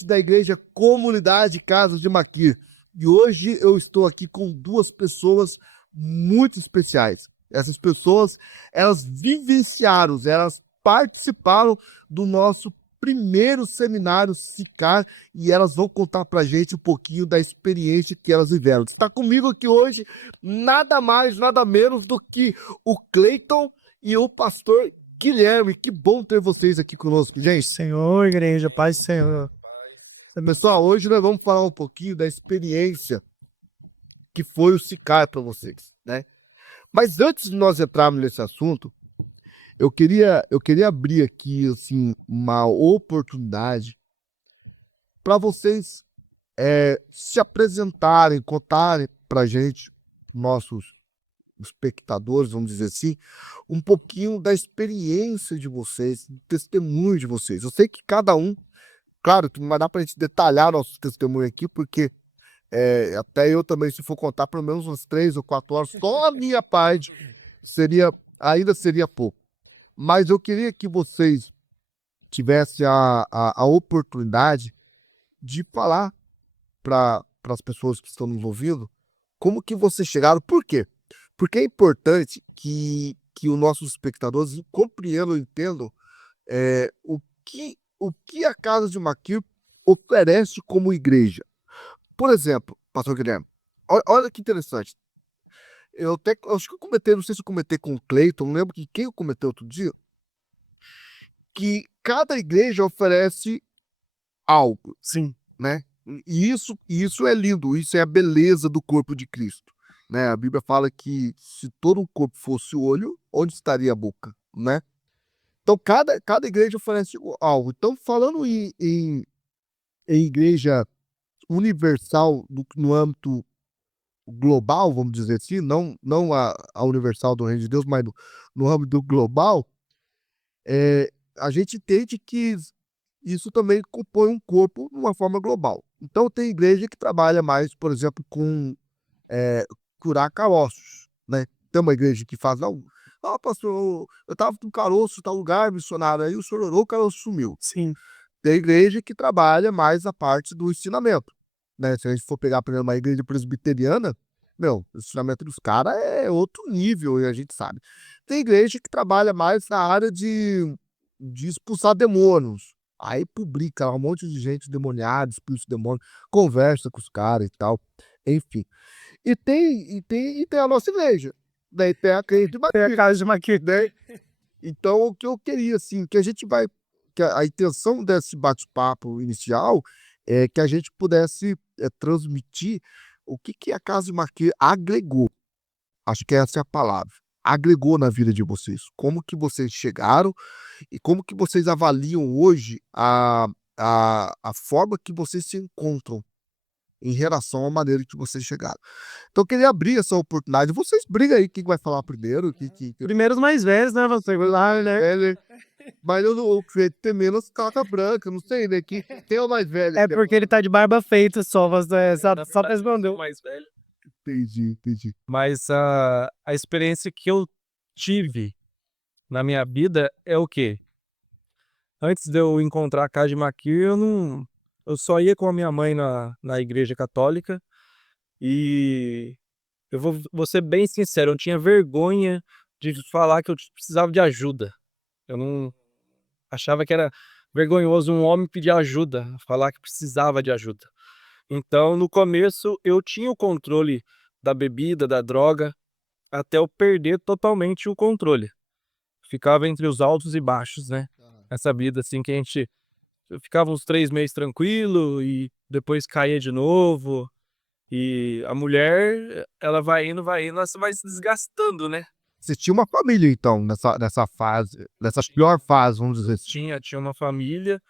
podcast da Igreja Comunidade Casa de Maquir. E hoje eu estou aqui com duas pessoas muito especiais. Essas pessoas, elas vivenciaram, elas participaram do nosso primeiro seminário SICAR e elas vão contar pra gente um pouquinho da experiência que elas viveram. Está comigo aqui hoje nada mais, nada menos do que o Cleiton e o pastor Guilherme. Que bom ter vocês aqui conosco, gente. Senhor, igreja, Amém, paz do Senhor. paz. Pessoal, hoje nós vamos falar um pouquinho da experiência que foi o SICAR para vocês, né? Mas antes de nós entrarmos nesse assunto, eu queria abrir aqui assim uma oportunidade para vocês se apresentarem, contarem para gente, pros nossos espectadores, vamos dizer assim, um pouquinho da experiência de vocês, do testemunho de vocês. Eu sei que cada um, claro, não vai dar para a gente detalhar nosso testemunho aqui, porque até eu também, se for contar pelo menos umas 3 ou 4 horas, só a minha parte ainda seria pouco. Mas eu queria que vocês tivessem a oportunidade de falar para as pessoas que estão nos ouvindo como que vocês chegaram. Por quê? Porque é importante que os nossos espectadores compreendam e entendam o que a Casa de Maquir oferece como igreja. Por exemplo, pastor Guilherme, olha que interessante. Eu acho que eu comentei, não sei se eu comentei com o Cleiton, não lembro que quem eu comentei outro dia, que cada igreja oferece algo, Sim. né? E isso é lindo, isso é a beleza do corpo de Cristo, né? A Bíblia fala que se todo o corpo fosse o olho, onde estaria a boca, né? Então, cada igreja oferece algo. Então, falando em igreja universal no âmbito global, vamos dizer assim, não a universal do Reino de Deus, mas no âmbito global, a gente entende que isso também compõe um corpo de uma forma global. Então, tem igreja que trabalha mais, por exemplo, com curar caroços, né? Tem uma igreja que faz, não, pastor, eu estava com caroço em tal lugar, missionário, aí o senhor orou, o caroço sumiu. Sim. Tem igreja que trabalha mais a parte do ensinamento, né? Se a gente for pegar, por exemplo, uma igreja presbiteriana, meu, o ensinamento dos caras é outro nível, e a gente sabe. Tem igreja que trabalha mais na área de expulsar demônios. Aí publica lá um monte de gente demoniada, expulsa demônio, conversa com os caras e tal, enfim. E tem a nossa igreja, né? E tem a crente Tem a Casa de Maquir. né? Então, o que eu queria, assim, que a intenção desse bate-papo inicial é que a gente pudesse transmitir o que a Casa de Maquia agregou. Acho que essa é a palavra. Agregou na vida de vocês. Como que vocês chegaram e como que vocês avaliam hoje a forma que vocês se encontram em relação à maneira que vocês chegaram. Então, eu queria abrir essa oportunidade. Vocês brigam aí quem vai falar primeiro. Primeiro os mais velhos, né? Você lá, né? Mas eu creio que tem menos caca branca, não sei, né? Que tem o mais velho. É porque ele tá de barba feita só, mas só verdade, respondeu. mais velho. Entendi. Mas a experiência que eu tive na minha vida é o quê? Antes de eu encontrar a Casa de Maquir, eu só ia com a minha mãe na igreja católica e eu vou ser bem sincero, eu tinha vergonha de falar que eu precisava de ajuda. Eu não achava que era vergonhoso um homem pedir ajuda, falar que precisava de ajuda. Então, no começo, eu tinha o controle da bebida, da droga, até eu perder totalmente o controle. Ficava entre os altos e baixos, né? Essa vida, assim, que eu ficava uns 3 meses tranquilo e depois caía de novo. E a mulher, ela vai indo, ela vai se desgastando, né? Você tinha uma família, então, nessa fase, nessa pior fase, vamos dizer assim. Tinha uma família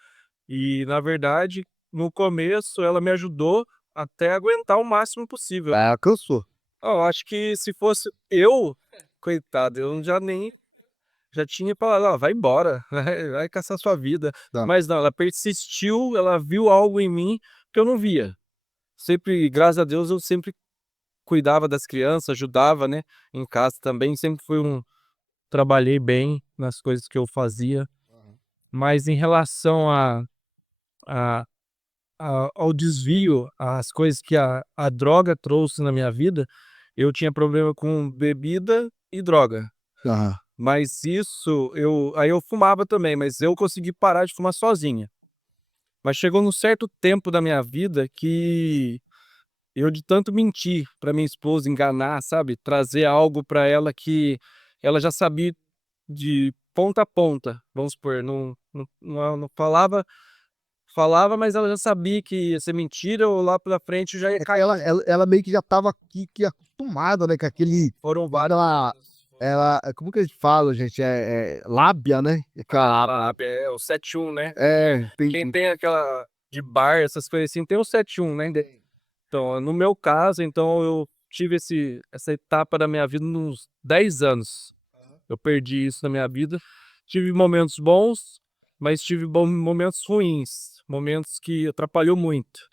e, na verdade, no começo ela me ajudou até aguentar o máximo possível. Cansou. Eu acho que se fosse eu, coitado, eu já tinha falado, ó, vai embora, vai caçar sua vida. Tá. Mas não, ela persistiu, ela viu algo em mim que eu não via. Sempre, graças a Deus, eu sempre cuidava das crianças, ajudava, né, em casa também, sempre trabalhei bem nas coisas que eu fazia. Mas em relação a ao desvio, às coisas que a droga trouxe na minha vida, eu tinha problema com bebida e droga. Aham. Mas isso, aí eu fumava também, mas eu consegui parar de fumar sozinha. Mas chegou num certo tempo da minha vida que eu de tanto mentir pra minha esposa, enganar, sabe, trazer algo pra ela que ela já sabia de ponta a ponta, vamos supor, não falava, mas ela já sabia que ia ser mentira ou lá pela frente já ia cair. Ela meio que já tava que acostumada, né, com aquele... Foram Como que a gente fala, gente? Lábia, né? é o 7-1, né? Tem... Quem tem aquela de bar, essas coisas assim, tem o 7-1, né? Então, no meu caso, então eu tive essa etapa da minha vida nos 10 anos. Eu perdi isso na minha vida. Tive momentos bons, mas tive momentos ruins, momentos que atrapalhou muito.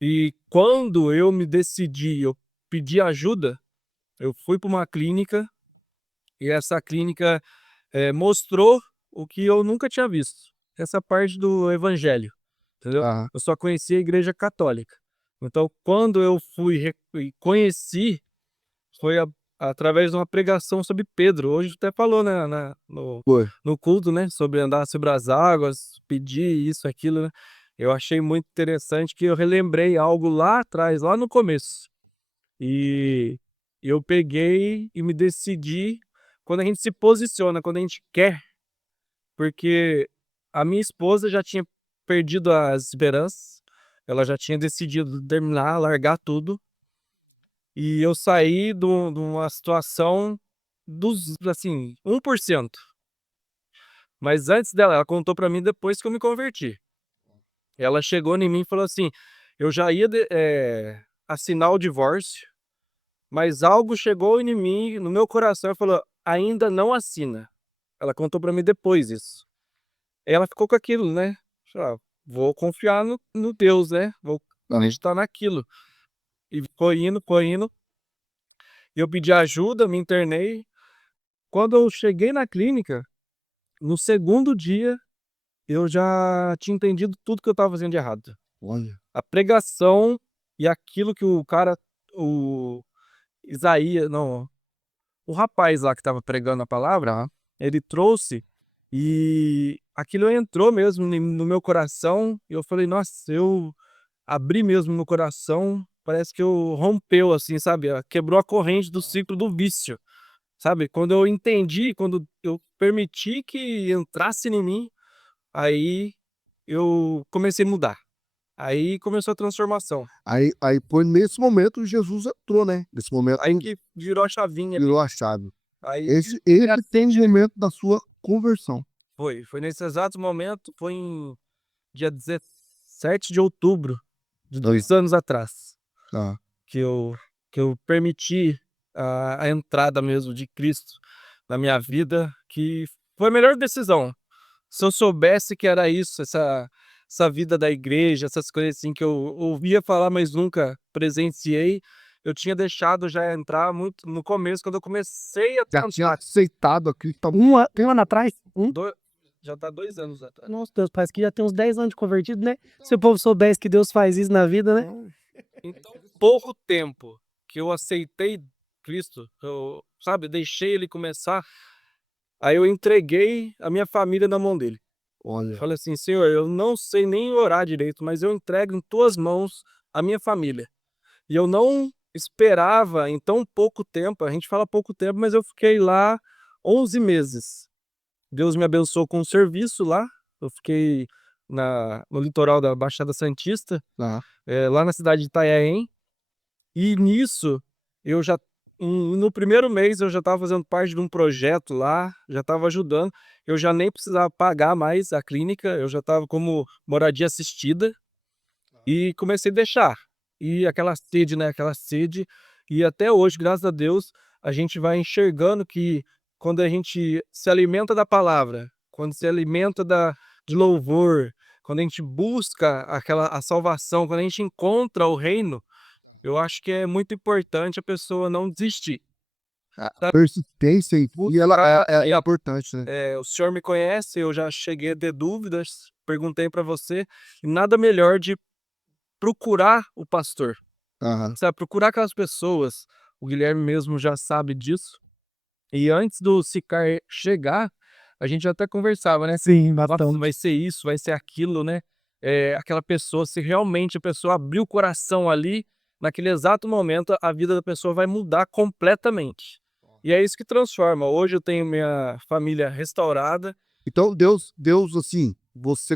E quando eu me decidi, eu pedi ajuda, eu fui para uma clínica e essa clínica mostrou o que eu nunca tinha visto. Essa parte do evangelho, entendeu? Aham. Eu só conhecia a igreja católica. Então, quando eu fui e conheci, foi através de uma pregação sobre Pedro. Hoje até falou, né, Foi. no culto, né, sobre andar sobre as águas, pedir isso, aquilo, né. Eu achei muito interessante que eu relembrei algo lá atrás, lá no começo. E eu peguei e me decidi, quando a gente se posiciona, quando a gente quer, porque a minha esposa já tinha perdido as esperanças, ela já tinha decidido terminar, largar tudo, e eu saí de uma situação dos, assim, 1%. Mas antes dela, ela contou pra mim depois que eu me converti. Ela chegou em mim e falou assim: eu já ia assinar o divórcio, mas algo chegou em mim, no meu coração, e falou: ainda não assina. Ela contou pra mim depois isso. Ela ficou com aquilo, né? Falei: vou confiar no Deus, né? Vou acreditar naquilo. E foi indo, foi indo. Eu pedi ajuda, me internei. Quando eu cheguei na clínica, no segundo dia, eu já tinha entendido tudo que eu estava fazendo de errado. Olha. A pregação e aquilo que o cara, o Isaías, não, o rapaz lá que estava pregando a palavra, ele trouxe e aquilo entrou mesmo no meu coração. E eu falei: nossa, eu abri mesmo no coração, parece que eu rompeu assim, sabe? Quebrou a corrente do ciclo do vício, sabe? Quando eu entendi, quando eu permiti que entrasse em mim, aí eu comecei a mudar. Aí começou a transformação. Aí foi nesse momento Jesus entrou, né? Nesse momento Aí que virou a chavinha ali. virou a chave. Aí Esse entendimento da sua conversão. foi nesse exato momento, foi em dia 17 de outubro de 2 anos atrás, Tá. que eu permiti a entrada mesmo de Cristo na minha vida, que foi a melhor decisão. Se eu soubesse que era isso, essa vida da igreja, essas coisas assim que eu ouvia falar, mas nunca presenciei, eu tinha deixado já entrar muito no começo, quando eu comecei a Já tinha tentar. aceitado aquilo que tava... Um ano atrás? Já tá 2 anos atrás. Nossa, Deus, parece que já tem uns 10 anos de convertido, né? Se o povo soubesse que Deus faz isso na vida, né? Então, pouco tempo que eu aceitei Cristo, eu, sabe, deixei ele começar, aí eu entreguei a minha família na mão dele. Olha. Falei assim: Senhor, eu não sei nem orar direito, mas eu entrego em tuas mãos a minha família. E eu não esperava em tão pouco tempo, a gente fala pouco tempo, mas eu fiquei lá 11 meses. Deus me abençoou com um serviço lá, eu fiquei no litoral da Baixada Santista, Tá. lá na cidade de Itanhaém, e nisso eu já, no primeiro mês eu já estava fazendo parte de um projeto lá, já estava ajudando, eu já nem precisava pagar mais a clínica, eu já estava como moradia assistida, e comecei a deixar. E aquela sede, né, aquela sede, e até hoje, graças a Deus, a gente vai enxergando que quando a gente se alimenta da palavra, quando se alimenta de louvor, quando a gente busca a salvação, quando a gente encontra o reino, eu acho que é muito importante a pessoa não desistir. A persistência e ela é importante, né? O senhor me conhece, eu já cheguei a ter dúvidas, perguntei para você, e nada melhor de procurar o pastor, Aham. sabe? Procurar aquelas pessoas. O Guilherme mesmo já sabe disso. E antes do Sicar chegar, a gente até conversava, né? Sim, Nossa, bastante. vai ser isso, vai ser aquilo, né? Aquela pessoa, se realmente a pessoa abrir o coração ali, naquele exato momento, a vida da pessoa vai mudar completamente. E é isso que transforma. Hoje eu tenho minha família restaurada. Então Deus assim,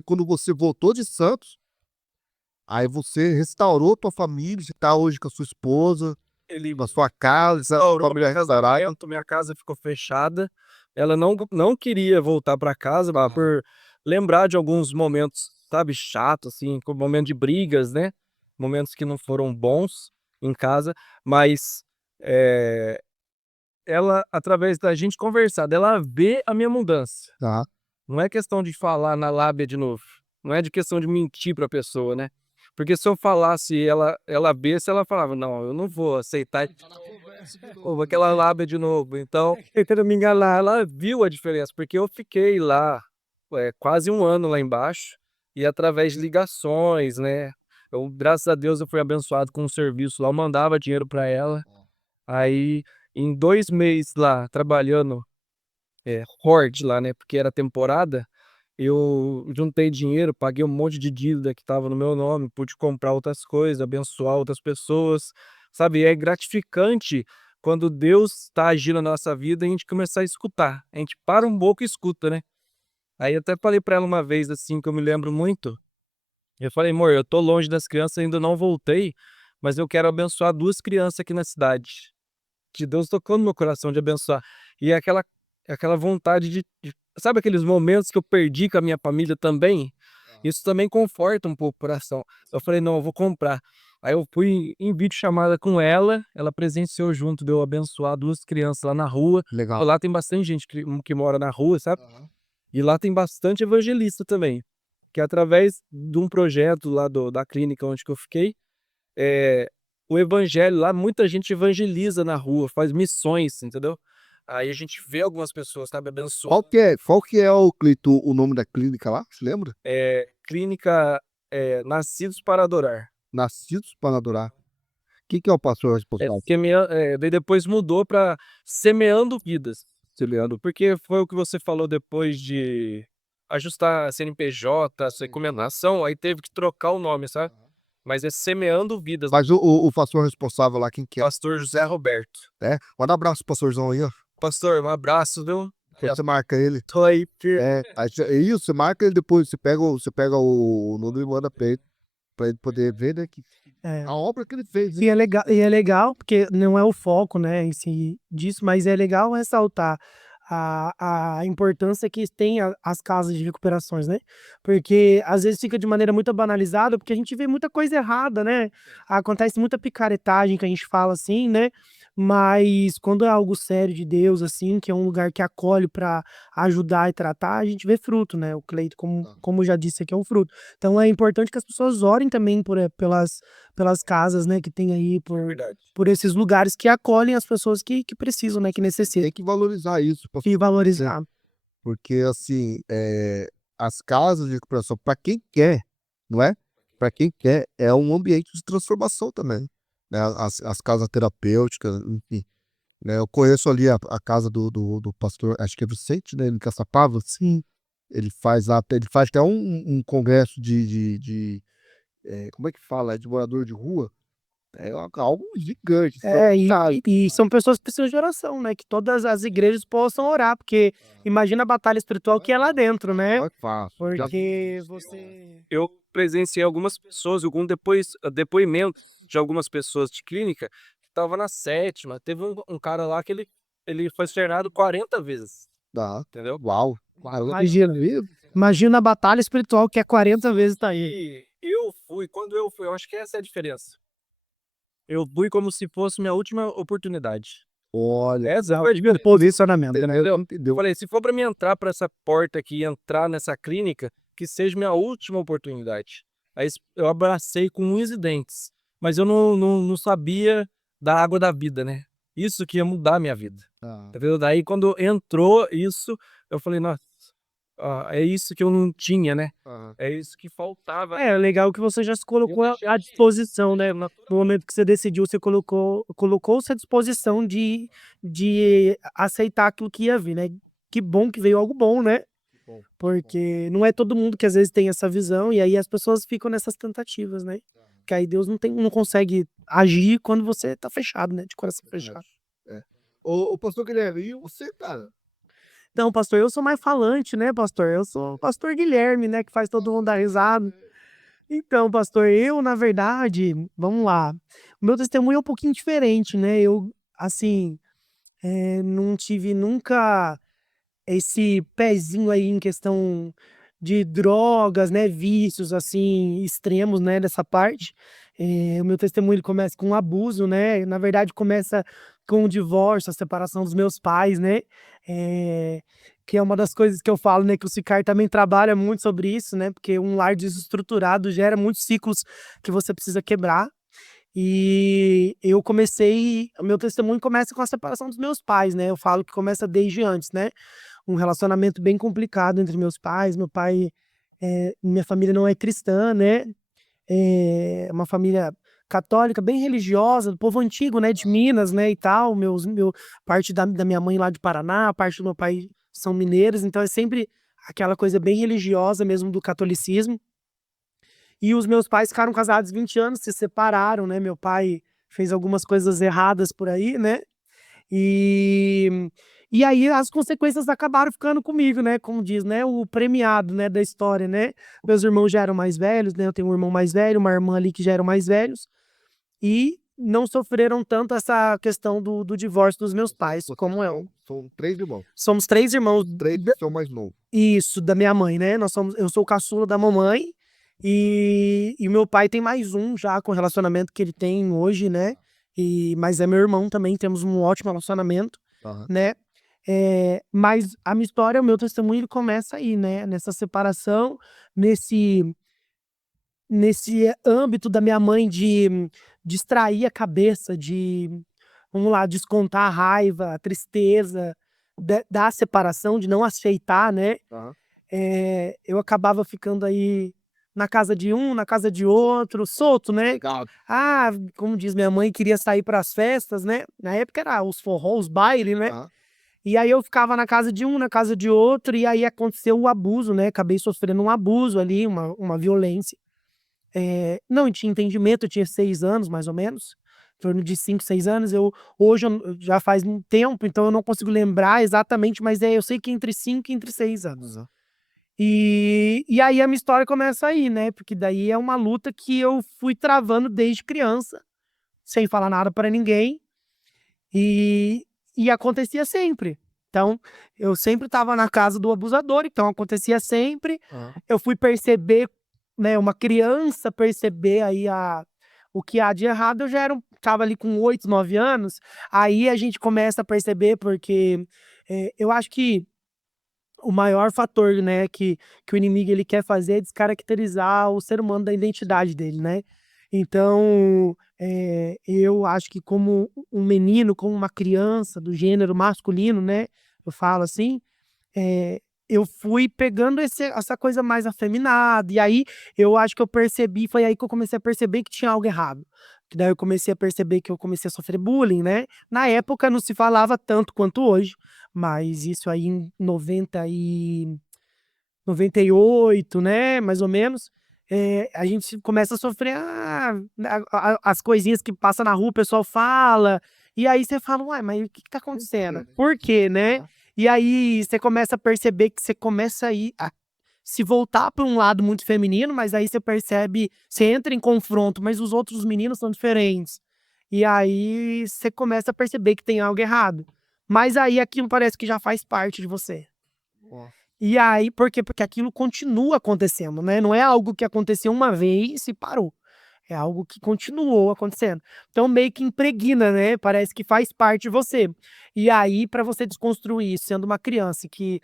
quando você voltou de Santos, aí você restaurou tua família, você tá hoje com a sua esposa, Ele na sua casa, restaurou família meu restaurada. casamento, minha casa ficou fechada. Ela não queria voltar para casa, por lembrar de alguns momentos, sabe, chatos, assim, com momento de brigas, né? Momentos que não foram bons em casa, mas eh, ela, através da gente conversar, dela ver a minha mudança. Tá. Não é questão de falar na lábia de novo. Não é de questão de mentir para a pessoa, né? Porque se eu falasse e ela visse, ela falava: "Não, eu não vou aceitar ou aquela lábia de novo". Então, tentando me enganar, ela viu a diferença, porque eu fiquei lá, quase 1 ano lá embaixo, e através de ligações, né, graças a Deus eu fui abençoado com um serviço lá, eu mandava dinheiro para ela, aí em 2 meses lá trabalhando, horde lá, né, porque era temporada, eu juntei dinheiro, paguei um monte de dívida que estava no meu nome, pude comprar outras coisas, abençoar outras pessoas, sabe? É gratificante quando Deus está agindo na nossa vida e a gente começar a escutar. A gente para um pouco e escuta, né? Aí até falei para ela uma vez assim, que eu me lembro muito. Eu falei: "Amor, eu tô longe das crianças, ainda não voltei, mas eu quero abençoar 2 crianças aqui na cidade. Que Deus tocou no meu coração de abençoar". E aquela vontade de sabe aqueles momentos que eu perdi com a minha família também? Isso também conforta um pouco o coração. Eu falei: "Não, eu vou comprar". Aí eu fui em videochamada com ela presenciou junto de eu abençoar 2 crianças lá na rua. Legal. Lá tem bastante gente que mora na rua, sabe? Aham. E lá tem bastante evangelista também, que através de um projeto lá da clínica onde que eu fiquei, eh, o evangelho lá, muita gente evangeliza na rua, faz missões, entendeu? Aí a gente vê algumas pessoas, sabe, abençoando. Qual que é, o Cleito, o nome da clínica lá? Você lembra? Clínica, Nascidos para Adorar. Nascidos para Adorar. Quem que é o pastor responsável? Porque daí depois mudou para Semeando Vidas, Semeando, porque foi o que você falou depois de ajustar CNPJ, essa recomendação, aí teve que trocar o nome, sabe? Mas é Semeando Vidas, Mas o pastor responsável lá, quem que é? Pastor José Roberto. Manda um abraço pro pastorzão aí, ó. Pastor, um abraço, viu? Depois você marca ele. Tô aí, Isso, você marca ele depois, você pega o número e manda pra ele poder ver, né, que É. a obra que ele fez, né? E é legal, porque não é o foco, né, em si disso, mas é legal ressaltar a importância que tem as casas de recuperações, né? Porque às vezes fica de maneira muito banalizada, porque a gente vê muita coisa errada, né? Acontece muita picaretagem que a gente fala assim, né? Mas quando é algo sério de Deus, assim, que é um lugar que acolhe para ajudar e tratar, a gente vê fruto, né? O Cleito, como já disse aqui, é um fruto. Então é importante que as pessoas orem também pelas casas, né, que tem aí, verdade. por esses lugares que acolhem as pessoas que precisam, né, que necessitam. Tem que valorizar isso, E valorizar. porque assim, as casas de recuperação, para quem quer, não é? Para quem quer, é um ambiente de transformação também, né? As casas terapêuticas, enfim, né? Eu conheço ali a casa do pastor, acho que é Vicente, né? Em Caçapava. Sim. Ele faz até um congresso como é que fala? É de morador de rua. É algo gigante, E são pessoas que precisam de oração, né, que todas as igrejas possam orar, porque imagina a batalha espiritual que é lá dentro, né, não é fácil. porque você Eu presenciei algumas pessoas, depoimento de algumas pessoas de clínica que estava na 7ª. Teve um cara lá que ele foi externado 40 vezes, Dá. entendeu? Uau! Caramba. imagina a batalha espiritual que é 40 vezes tá aí. Quando eu fui, eu acho que essa é a diferença. Eu fui como se fosse minha última oportunidade. Olha, Essa foi a diferença. Posicionamento, né. Entendeu? entendeu? Falei, se for pra mim entrar por essa porta aqui, entrar nessa clínica, que seja minha última oportunidade. Aí eu abracei com unhas e dentes, mas eu não sabia da água da vida, né? Isso que ia mudar a minha vida. Ah, Tá vendo? Daí quando entrou isso, eu falei: "Nossa, é isso que eu não tinha, né? Aham. É isso que faltava. É legal que você já se colocou à disposição, né? No momento que você decidiu, você colocou-se à disposição de aceitar aquilo que ia vir, né? Que bom que veio algo bom, né? Bom, Porque não é todo mundo que às vezes tem essa visão, e aí as pessoas ficam nessas tentativas, né? Que aí Deus não consegue agir quando você tá fechado, né? De coração fechado. é. O pastor Guilherme, e você, cara? Então, pastor, eu sou mais falante, né, pastor? Eu sou o pastor Guilherme, né? Que faz todo mundo dar risada. Então, pastor, eu, na verdade, vamos lá. O meu testemunho é um pouquinho diferente, né? Eu, assim, não tive nunca esse pezinho aí em questão de drogas, né? Vícios, assim, extremos, né? Dessa parte. O meu testemunho ele começa com um abuso, né? Na verdade, começa com o divórcio, a separação dos meus pais, né? Que é uma das coisas que eu falo, né? Que o Sicar também trabalha muito sobre isso, né? Porque um lar desestruturado gera muitos ciclos que você precisa quebrar. E eu comecei, o meu testemunho começa com a separação dos meus pais, né? Eu falo que começa desde antes, né? Um relacionamento bem complicado entre meus pais. Meu pai, minha família não é cristã, né? É uma família católica, bem religiosa, do povo antigo, né? De Minas, né? E tal. Parte da minha mãe lá de Paraná, parte do meu pai são mineiros, então é sempre aquela coisa bem religiosa mesmo do catolicismo. E os meus pais ficaram casados 20 anos, se separaram, né? Meu pai fez algumas coisas erradas por aí, né? E e aí as consequências acabaram ficando comigo, né, como diz, né, o premiado, né, da história, né. Meus irmãos já eram mais velhos, né, eu tenho um irmão mais velho, uma irmã ali que já eram mais velhos, e não sofreram tanto essa questão do divórcio dos meus pais, Vocês como eu. são 3 irmãos. Somos 3 irmãos 3 da que são mais novos. isso, da minha mãe, né, eu sou o caçula da mamãe, e meu pai tem mais um já com o relacionamento que ele tem hoje, né, mas é meu irmão também, temos um ótimo relacionamento, Aham. né. Mas a minha história, o meu testemunho, ele começa aí, né, nessa separação, nesse âmbito da minha mãe de distrair a cabeça, de, vamos lá, descontar a raiva, a tristeza da separação, de não aceitar, né. Aham. Eu acabava ficando aí na casa de um, na casa de outro, solto, né. Legal. Ah, como diz minha mãe, queria sair para as festas, né, na época era os forró, os baile, né. Aham. E aí eu ficava na casa de um, na casa de outro, e aí aconteceu o abuso, né, acabei sofrendo um abuso ali, uma violência. Não tinha entendimento, eu tinha 6 anos mais ou menos, em torno de 5, 6 anos, hoje eu já faz um tempo, então eu não consigo lembrar exatamente, mas eu sei que entre 5 e entre 6 anos. Aham. E aí a minha história começa aí, né, porque daí é uma luta que eu fui travando desde criança, sem falar nada pra ninguém, e acontecia sempre. Então, eu sempre estava na casa do abusador, então acontecia sempre. Aham. Eu fui perceber, né, uma criança perceber aí o que há de errado, eu já estava ali com 8, 9 anos, aí a gente começa a perceber, porque, eu acho que o maior fator, né, que o inimigo ele quer fazer é descaracterizar o ser humano da identidade dele, né. Então, eu acho que como um menino, como uma criança do gênero masculino, né, eu falo assim, eu fui pegando essa coisa mais afeminada, e aí eu acho que eu percebi, foi aí que eu comecei a perceber que tinha algo errado. Que daí eu comecei a perceber que eu comecei a sofrer bullying, né. Na época não se falava tanto quanto hoje, mas isso aí em 98, né, mais ou menos, a gente começa a sofrer, as coisinhas que passa na rua, o pessoal fala, e aí você fala: "Uai, mas o que que tá acontecendo? Por quê, né?". Aham. E aí você começa a perceber que você começa a se voltar para um lado muito feminino, mas aí você percebe, você entra em confronto, mas os outros meninos são diferentes. E aí você começa a perceber que tem algo errado. Mas aí aquilo parece que já faz parte de você. Ó. E aí por quê? Porque aquilo continua acontecendo, né, não é algo que aconteceu uma vez e parou, é algo que continuou acontecendo. Então meio que impregna, né, parece que faz parte de você. E aí para você desconstruir isso, sendo uma criança que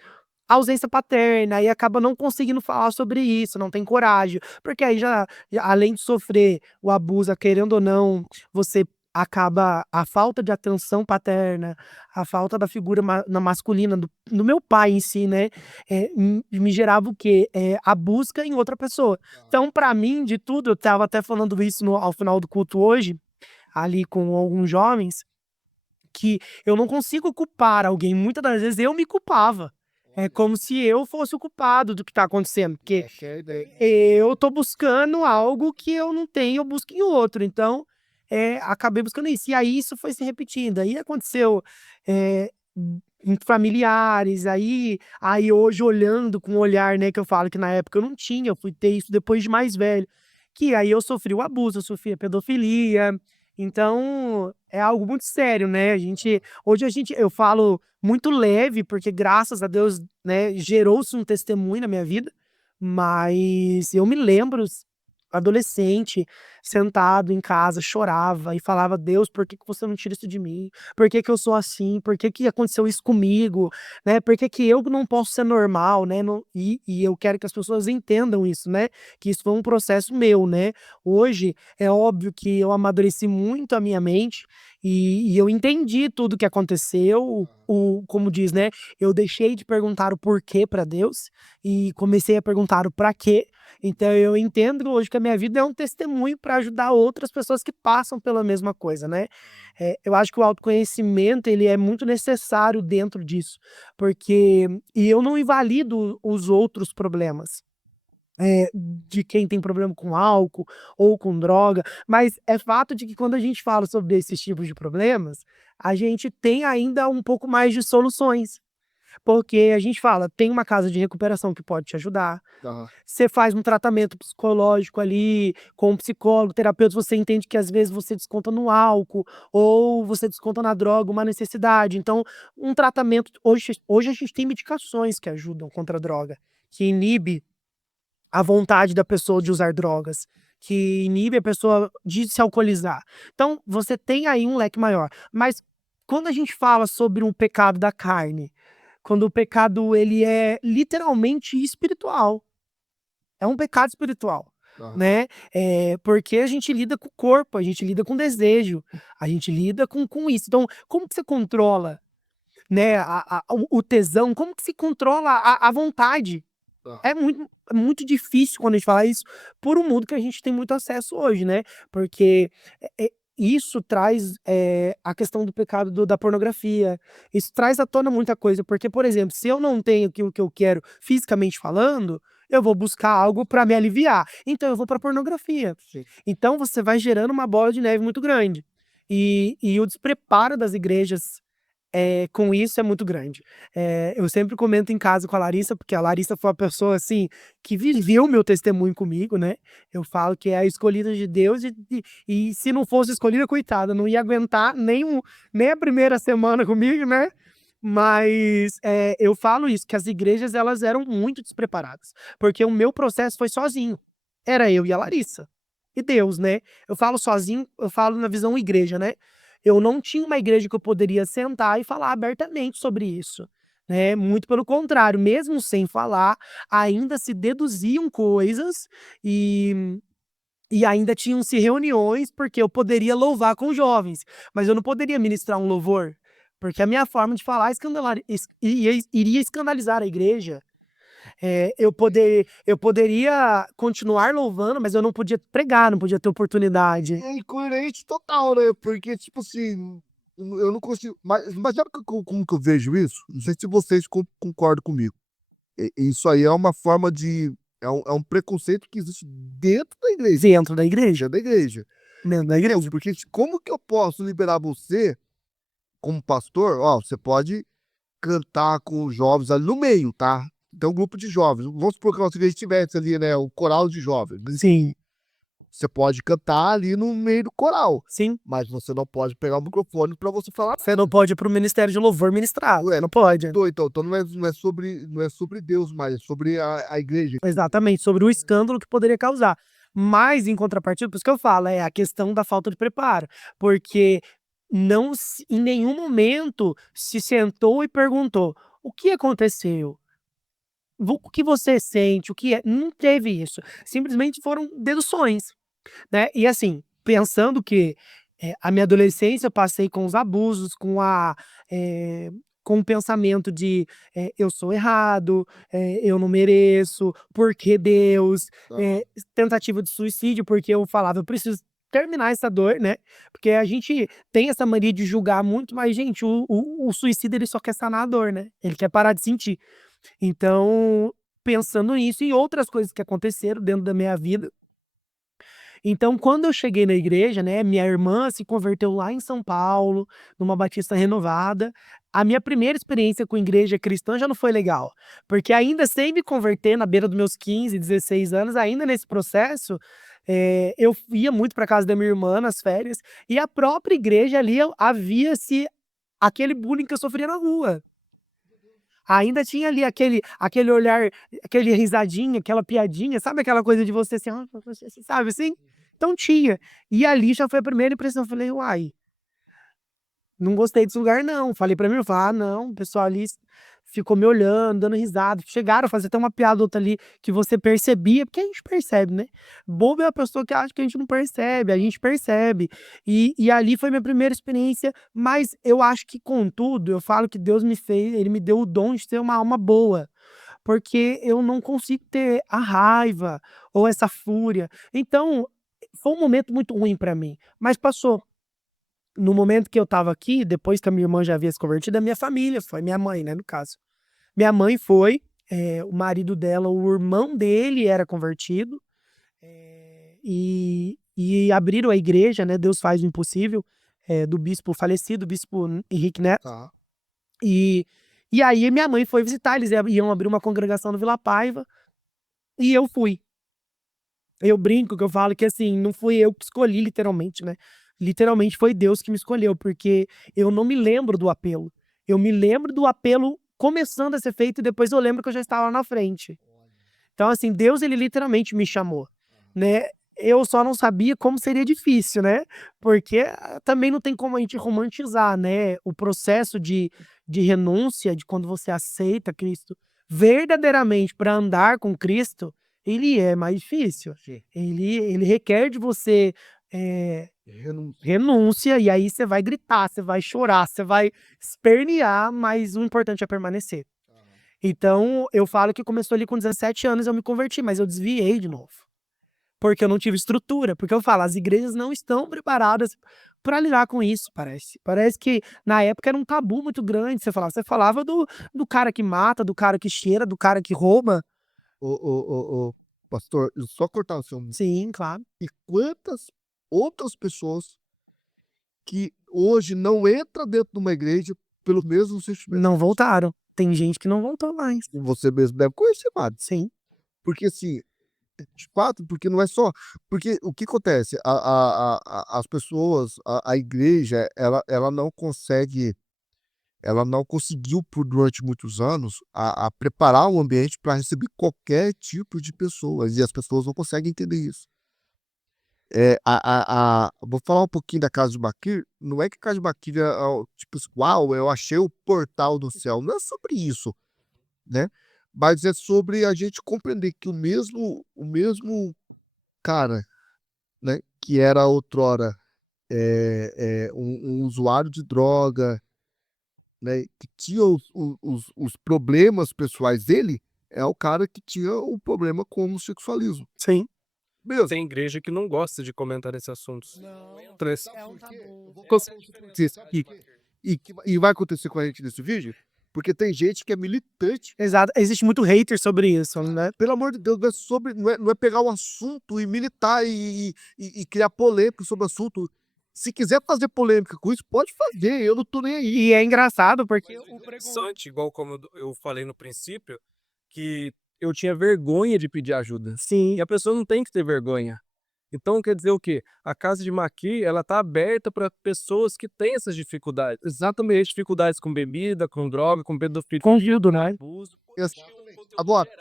ausência paterna, aí acaba não conseguindo falar sobre isso, não tem coragem, porque aí além de sofrer o abuso, querendo ou não, você acaba a falta de atenção paterna, a falta da figura masculina do meu pai em si, né? Me gerava o quê? A busca em outra pessoa. Então, para mim, de tudo, eu estava até falando isso ao final do culto hoje, ali com alguns jovens, que eu não consigo culpar alguém. Muitas das vezes eu me culpava. É como se eu fosse o culpado do que está acontecendo, porque eu tô buscando algo que eu não tenho, eu busco em outro. Então, acabei buscando isso. E aí isso foi se repetindo. Aí aconteceu eh, em familiares, aí hoje olhando com o olhar, né, que eu falo que na época eu não tinha, eu fui ter isso depois de mais velho, que aí eu sofri o abuso, eu sofri a pedofilia. Então, é algo muito sério, né? Hoje eu falo muito leve, porque graças a Deus, né, gerou-se um testemunho na minha vida, mas eu me lembro, adolescente, sentado em casa, chorava e falava: "Deus, por que que você não tira isso de mim? Por que que eu sou assim? Por que que aconteceu isso comigo? Né, por que que eu não posso ser normal?", né, não e eu quero que as pessoas entendam isso, né, que isso foi um processo meu, né. Hoje, é óbvio que eu amadureci muito a minha mente, e eu entendi tudo o que aconteceu, como diz, né, eu deixei de perguntar o porquê para Deus, e comecei a perguntar o pra quê. Então eu entendo hoje que a minha vida é um testemunho para ajudar outras pessoas que passam pela mesma coisa, né. Eu acho que o autoconhecimento ele é muito necessário dentro disso, porque eu não invalido os outros problemas, de quem tem problema com álcool ou com droga, mas é fato de que quando a gente fala sobre esses tipos de problemas, a gente tem ainda um pouco mais de soluções, porque a gente fala: tem uma casa de recuperação que pode te ajudar, Aham. você faz um tratamento psicológico ali, com um psicólogo, terapeuta, você entende que às vezes você desconta no álcool, ou você desconta na droga, uma necessidade. Então, um tratamento hoje a gente tem medicações que ajudam contra a droga, que inibe a vontade da pessoa de usar drogas, que inibe a pessoa de se alcoolizar. Então, você tem aí um leque maior. Mas quando a gente fala sobre um pecado da carne, quando o pecado ele é literalmente espiritual, é um pecado espiritual, Aham. né, porque a gente lida com o corpo, a gente lida com desejo, a gente lida com isso. Então, como que você controla, né, o tesão, como que se controla a vontade? Aham. É muito difícil quando a gente fala isso, por um mundo que a gente tem muito acesso hoje, né, porque, isso traz, a questão do pecado da pornografia, isso traz à tona muita coisa, porque, por exemplo, se eu não tenho aquilo que eu quero fisicamente falando, eu vou buscar algo para me aliviar, então eu vou para pornografia. Sim. Então você vai gerando uma bola de neve muito grande. E o despreparo das igrejas com isso é muito grande. Eu sempre comento em casa com a Larissa, porque a Larissa foi uma pessoa, assim, que viveu o meu testemunho comigo, né. Eu falo que é a escolhida de Deus e se não fosse escolhida, coitada, não ia aguentar nem a primeira semana comigo, né. Mas, eu falo isso, que as igrejas elas eram muito despreparadas, porque o meu processo foi sozinho. Era eu e a Larissa, e Deus, né. Eu falo sozinho, eu falo na visão igreja, né. Eu não tinha uma igreja que eu poderia sentar e falar abertamente sobre isso, né, muito pelo contrário, mesmo sem falar, ainda se deduziam coisas e ainda tinham-se reuniões, porque eu poderia louvar com jovens, mas eu não poderia ministrar um louvor, porque a minha forma de falar iria escandalizar a igreja. Eu poderia continuar louvando, mas eu não podia pregar, não podia ter oportunidade. É incoerente total, né? Porque, tipo assim, eu não consigo. Mas sabe como que eu vejo isso? Não sei se vocês concordam comigo. Isso aí é uma forma de. É um preconceito que existe dentro da igreja. Dentro da igreja, Dentro da igreja. dentro da igreja. Porque como que eu posso liberar você, como pastor? Ó, você pode cantar com os jovens ali no meio, tá? Tem um grupo de jovens. Vamos supor que a nossa igreja tivesse ali, né? O coral de jovens. Sim, Você pode cantar ali no meio do coral, sim. mas você não pode pegar o microfone para você falar. Você não pode ir para o ministério de louvor ministrar, Ué, não pode. então não é sobre Deus, mas é sobre a igreja. Exatamente, sobre o escândalo que poderia causar. Mas, em contrapartida, por isso que eu falo, é a questão da falta de preparo, porque não se em nenhum momento se sentou e perguntou: "O que aconteceu? O que você sente? O que é?" Não teve isso, simplesmente foram deduções, né. E assim, pensando que, a minha adolescência eu passei com os abusos, eh, com o pensamento de, eu sou errado, eu não mereço, por que Deus? Aham. Tentativa de suicídio, porque eu falava: "Eu preciso terminar essa dor", né, porque a gente tem essa mania de julgar muito, mas gente, o suicida ele só quer sanar a dor, né, ele quer parar de sentir. Então, pensando nisso e outras coisas que aconteceram dentro da minha vida, então, quando eu cheguei na igreja, né, minha irmã se converteu lá em São Paulo, numa Batista Renovada. A minha primeira experiência com igreja cristã já não foi legal, porque ainda sem me converter, na beira dos meus 15, 16 anos, ainda nesse processo, eu ia muito para casa da minha irmã nas férias, e a própria igreja ali havia-se aquele bullying que eu sofria na rua. Ainda tinha ali aquele olhar, aquele risadinha, aquela piadinha, sabe aquela coisa de você assim: "Ah, você", assim, sabe assim? Então tinha. E ali já foi a primeira impressão, eu falei: "Uai, não gostei desse lugar não". Falei pra mim, irmã, "Ah não", o pessoal ali ficou me olhando, dando risada, chegaram a fazer até uma piada ou outra ali que você percebia, porque a gente percebe, né. Bobo é a pessoa que acha que a gente não percebe, a gente percebe. E ali foi minha primeira experiência, mas eu acho que contudo, eu falo que Deus me fez, ele me deu o dom de ter uma alma boa, porque eu não consigo ter a raiva ou essa fúria. Então, foi um momento muito ruim pra mim, mas passou. No momento que eu estava aqui, depois que a minha irmã já havia se convertido, a minha família foi, minha mãe, né, no caso. Minha mãe foi, o marido dela, o irmão dele era convertido, e abriram a igreja, né, Deus faz o impossível, do bispo falecido, bispo Henrique Neto. Tá. E e aí minha mãe foi visitar, eles iam abrir uma congregação no Vila Paiva, e eu fui. Eu brinco que eu falo que, assim, não fui eu que escolhi literalmente, né, literalmente foi Deus que me escolheu, porque eu não me lembro do apelo. Eu me lembro do apelo começando a ser feito e depois eu lembro que eu já estava lá na frente. Então, assim, Deus ele literalmente me chamou, né. Eu só não sabia como seria difícil, né, porque, também não tem como a gente romantizar, né, o processo de renúncia, de quando você aceita Cristo verdadeiramente para andar com Cristo, ele é mais difícil. Sim. Ele requer de você, eh, Renúncia. renúncia, e aí você vai gritar, você vai chorar, você vai espernear, mas o importante é permanecer. Então, eu falo que começou ali com 17 anos, eu me converti, mas eu desviei de novo. Porque eu não tive estrutura, porque eu falo, as igrejas não estão preparadas para lidar com isso, parece. Parece que na época era um tabu muito grande, você falava do cara que mata, do cara que cheira, do cara que rouba. Ô, pastor, eu só cortar o seu, Sim, claro. e quantas outras pessoas que hoje não entra dentro de uma igreja pelo mesmo sentimento Não que você. voltaram. Tem gente que não voltou mais. Você mesmo deve conhecer vários. Sim, Porque assim, de fato, porque não é só, porque o que acontece, as pessoas, a igreja, ela não consegue, ela não conseguiu por durante muitos anos a preparar o ambiente para receber qualquer tipo de pessoas, e as pessoas não conseguem entender isso. Vou falar um pouquinho da Casa de Baquir, não é que a Casa de Baquir é o tipo assim: "Uau, eu achei o portal do céu", não é sobre isso, né, mas é sobre a gente compreender que o mesmo cara, né, que era outrora, um usuário de droga, né, que tinha os problemas pessoais dele, é o cara que tinha o problema com o homossexualismo. sim. Mesmo. Tem igreja que não gosta de comentar nesses assuntos. Não, Entra nesse é um Por quê? Eu tabu. vou contar pra você, sabe por quê? E vai acontecer com a gente nesse vídeo, porque tem gente que é militante. Exato, existe muito hater sobre isso, né. Pelo amor de Deus, não é pegar o assunto e militar e criar polêmica sobre o assunto. Se quiser fazer polêmica com isso, pode fazer, eu não tô nem aí. E é engraçado porque Mas o o interessante, igual como eu falei no princípio, que eu tinha vergonha de pedir ajuda. sim, E a pessoa não tem que ter vergonha. Então quer dizer o quê? A casa de Maqui, ela tá aberta para pessoas que têm essas dificuldades. Exatamente, dificuldades com bebida, com droga, com pedofilia, escondido, né. abuso. Exatamente.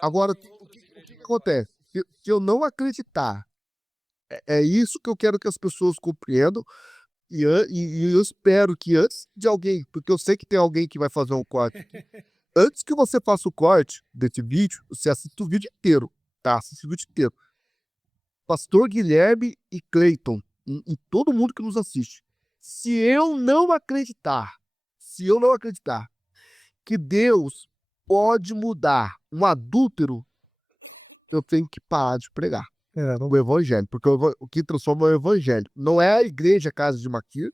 Agora o que acontece? Se eu não acreditar, é isso que eu quero que as pessoas compreendam, e eu espero que antes de alguém, porque eu sei que tem alguém que vai fazer um corte aqui, antes que você faça o corte desse vídeo, você assista o vídeo inteiro, tá? Assiste o vídeo inteiro. Pastor Guilherme e Cleiton, e todo mundo que nos assiste. Se eu não acreditar que Deus pode mudar um adúltero, eu tenho que parar de pregar o evangelho, porque o que transforma é o evangelho. Não é a igreja Casa de Maquir,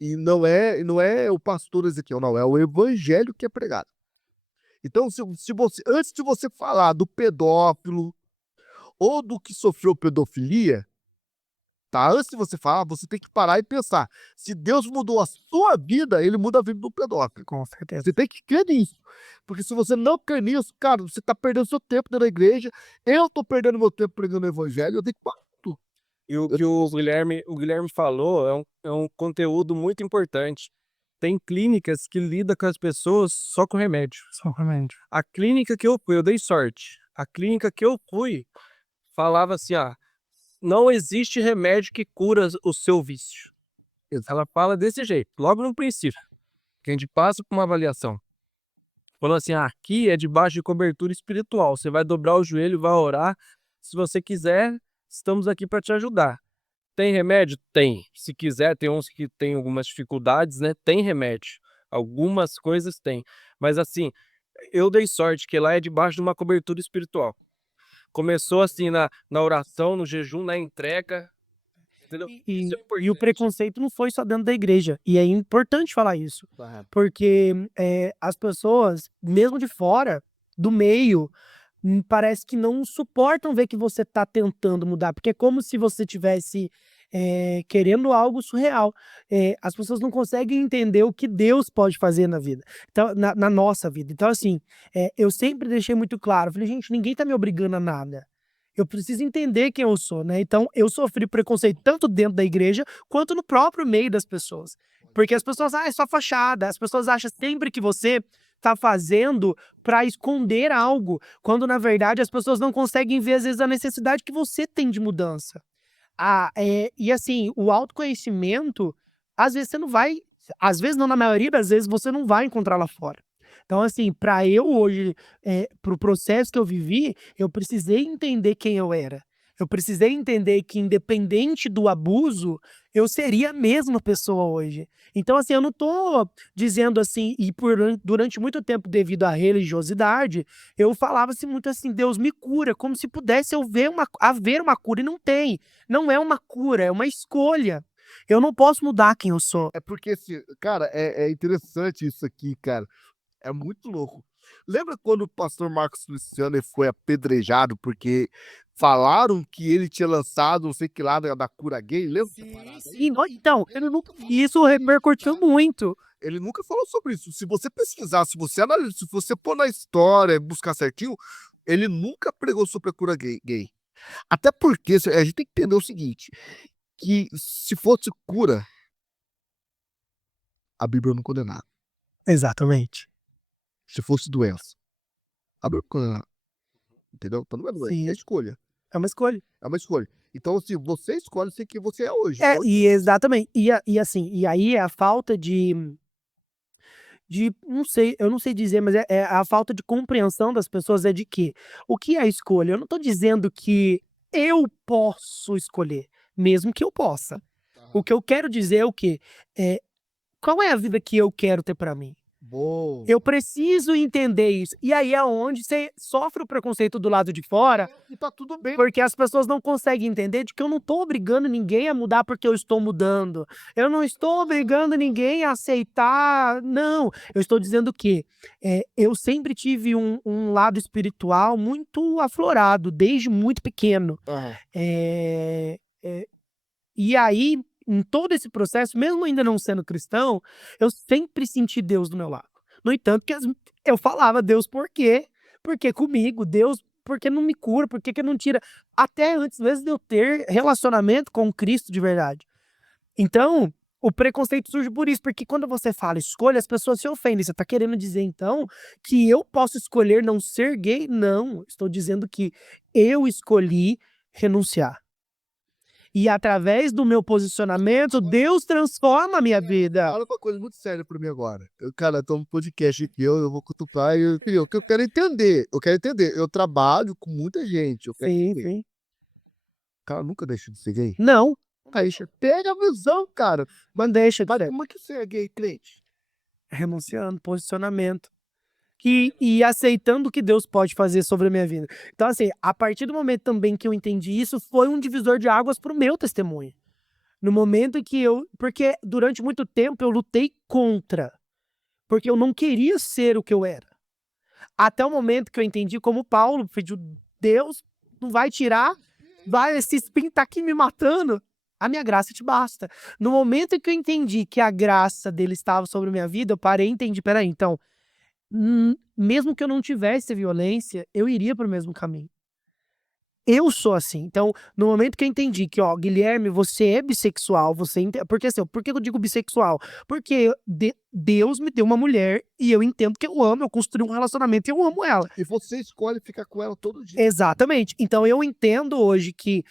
e não é o pastor Ezequiel, não, é o evangelho que é pregado. Então, se você, antes de você falar do pedófilo ou do que sofreu pedofilia, tá? Antes de você falar, você tem que parar e pensar. Se Deus mudou a sua vida, ele muda a vida do pedófilo. Com certeza. Você tem que crer nisso. Porque se você não crer nisso, cara, você tá perdendo seu tempo dentro da igreja. Eu tô perdendo meu tempo pregando o evangelho. Eu tenho que parar tudo. E o que o Guilherme falou é um conteúdo muito importante. Tem clínicas que lidam com as pessoas só com remédio. Só remédio. A clínica que eu fui, eu dei sorte. A clínica que eu fui falava assim, não existe remédio que cura o seu vício. Ela fala desse jeito, logo no princípio, que a gente passa por uma avaliação. Falou assim, aqui é debaixo de cobertura espiritual. Você vai dobrar o joelho, vai orar. Se você quiser, estamos aqui para te ajudar. Tem remédio? Tem. Se quiser, tem uns que tem algumas dificuldades, né? Tem remédio. Algumas coisas tem. Mas assim, eu dei sorte que lá é debaixo de uma cobertura espiritual. Começou assim na oração, no jejum, na entrega. Entendeu? Isso é E o importante. preconceito não foi só dentro da igreja. E é importante falar isso. Porque as pessoas, mesmo de fora, do meio, parece que não suportam ver que você está tentando mudar. Porque é como se você tivesse querendo algo surreal. As pessoas não conseguem entender o que Deus pode fazer na vida. Então, na nossa vida. Então, assim, eu sempre deixei muito claro. Falei, gente, ninguém tá me obrigando a nada. Eu preciso entender quem eu sou, né? Então, eu sofri preconceito tanto dentro da igreja, quanto no próprio meio das pessoas. Porque as pessoas, é só fachada. As pessoas acham sempre que você tá fazendo para esconder algo, quando na verdade as pessoas não conseguem ver às vezes a necessidade que você tem de mudança. E assim, o autoconhecimento, às vezes você não vai, às vezes não, na maioria das vezes você não vai encontrar lá fora. Então, assim, para eu hoje, pro processo que eu vivi, eu precisei entender quem eu era. Eu precisei entender que, independente do abuso, eu seria a mesma pessoa hoje. Então, assim, eu não tô dizendo assim, durante muito tempo, devido à religiosidade, eu falava assim, muito assim, Deus me cura, como se pudesse haver uma cura, e não tem. Não é uma cura, é uma escolha. Eu não posso mudar quem eu sou. É porque, assim, cara, é interessante isso aqui, cara. É muito louco. Lembra quando o pastor Marcos Luciano foi apedrejado porque falaram que ele tinha lançado não sei que lá da cura gay? Lembra dessa parada aí? Sim, então, isso repercutiu muito. Ele nunca falou sobre isso. Se você pesquisar, se você analisar, se você for na história e buscar certinho, ele nunca pregou sobre a cura gay. Até porque a gente tem que entender o seguinte, que se fosse cura, a Bíblia não condenava. Exatamente. Se fosse doença, a Bíblia não condenava. Entendeu? Então não é doença, Sim. é escolha. É uma escolha. É uma escolha. Então, assim, você escolhe ser quem você é hoje. Exatamente. E assim, e aí é a falta não sei, eu não sei dizer, mas é a falta de compreensão das pessoas é de que o que é a escolha? Eu não tô dizendo que eu posso escolher, mesmo que eu possa. O que eu quero dizer é o quê? Qual é a vida que eu quero ter pra mim? Bom. Eu preciso entender isso. E aí é onde você sofre o preconceito do lado de fora, E tá tudo bem. porque as pessoas não conseguem entender de que eu não tô obrigando ninguém a mudar porque eu estou mudando. Eu não estou obrigando ninguém a aceitar, não. Eu estou dizendo que eu sempre tive um lado espiritual muito aflorado, desde muito pequeno. Aham. E aí, em todo esse processo, mesmo ainda não sendo cristão, eu sempre senti Deus do meu lado. No entanto, eu falava, Deus, por quê? Por que comigo? Deus, por que não me cura? Por que que não tira? Até antes mesmo de eu ter relacionamento com Cristo de verdade. Então, o preconceito surge por isso, porque quando você fala escolha, as pessoas se ofendem. Você tá querendo dizer, então, que eu posso escolher não ser gay? Não, estou dizendo que eu escolhi renunciar. E através do meu posicionamento, Deus transforma a minha vida. Fala uma coisa muito séria pra mim agora. Cara, tô no podcast aqui, eu vou cutucar e eu quero entender. Eu quero entender. Eu trabalho com muita gente. Eu quero Sim, entender. sim. Cara, nunca deixou de ser gay. Não, Aí você pega a visão, cara. Mas deixa de Mas ser. como é que você é gay crente? Renunciando, posicionamento. E aceitando o que Deus pode fazer sobre a minha vida. Então, assim, a partir do momento também que eu entendi isso, foi um divisor de águas pro meu testemunho. No momento em que porque durante muito tempo eu lutei contra. Porque eu não queria ser o que eu era. Até o momento que eu entendi, como Paulo pediu, Deus não vai tirar, esse espinho tá aqui me matando, a minha graça te basta. No momento em que eu entendi que a graça dele estava sobre a minha vida, eu parei e entendi, peraí, então, mesmo que eu não tivesse violência, eu iria para o mesmo caminho. Eu sou assim. Então, no momento que eu entendi que, ó, Guilherme, você é bissexual, porque assim, por que eu digo bissexual? Porque Deus me deu uma mulher e eu entendo que eu amo, eu construí um relacionamento e eu amo ela. E você escolhe ficar com ela todo dia. Exatamente. Então, eu entendo hoje que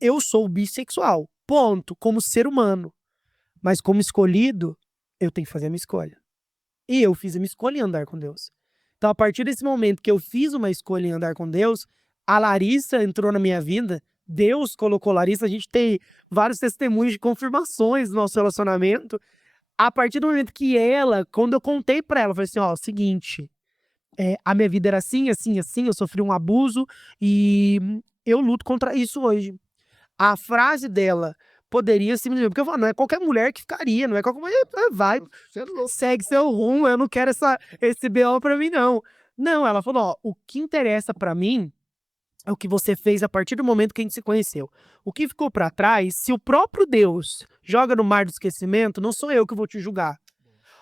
eu sou bissexual, ponto, como ser humano. Mas como escolhido, eu tenho que fazer a minha escolha. E eu fiz a minha escolha em andar com Deus. Então, a partir desse momento que eu fiz uma escolha em andar com Deus, a Larissa entrou na minha vida, Deus colocou Larissa, a gente tem vários testemunhos de confirmações do nosso relacionamento. A partir do momento que quando eu contei pra ela, eu falei assim, ó, seguinte, a minha vida era assim, assim, assim, eu sofri um abuso e eu luto contra isso hoje. A frase dela poderia simplesmente, porque eu falo, não é qualquer mulher que ficaria, não é qualquer mulher, vai, Você é louco. segue seu rumo, eu não quero esse BO pra mim, não. Não, ela falou, ó, o que interessa pra mim é o que você fez a partir do momento que a gente se conheceu. O que ficou pra trás, se o próprio Deus joga no mar do esquecimento, não sou eu que vou te julgar.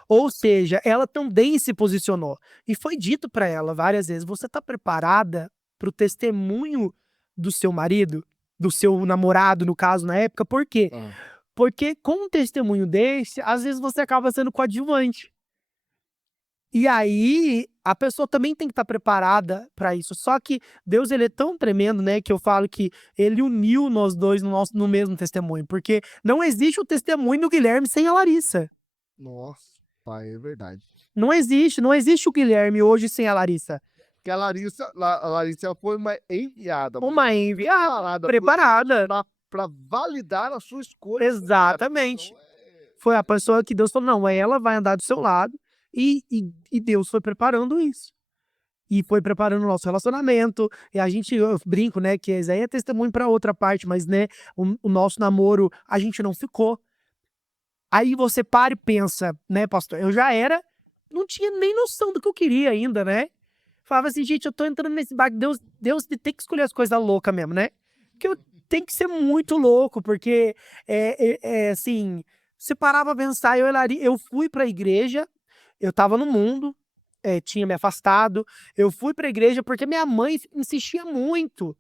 Ou seja, ela também se posicionou. E foi dito pra ela várias vezes, você tá preparada pro testemunho do seu marido? Do seu namorado, no caso, na época? Por quê? Porque com um testemunho desse, às vezes você acaba sendo coadjuvante. E aí, a pessoa também tem que estar preparada para isso. Só que Deus, ele é tão tremendo, né, que eu falo que ele uniu nós dois no mesmo testemunho. Porque não existe o testemunho do Guilherme sem a Larissa. Nossa, pai, é verdade. Não existe o Guilherme hoje sem a Larissa. Porque a Larissa foi uma enviada. Uma enviada, preparada. Para validar a sua escolha. Exatamente. Então, Foi a pessoa que Deus falou, não, ela vai andar do seu lado. E Deus foi preparando isso. E foi preparando o nosso relacionamento. E eu brinco, né, que isso aí é testemunho para outra parte, mas, né, o nosso namoro, a gente não ficou. Aí você para e pensa, né, pastor, não tinha nem noção do que eu queria ainda, né? Falava assim, gente, eu tô entrando nesse barco, Deus tem que escolher as coisas loucas mesmo, né? Porque eu tenho que ser muito louco, porque, assim, você parava pra pensar, eu fui pra igreja, eu tava no mundo, tinha me afastado, eu fui pra igreja porque minha mãe insistia muito.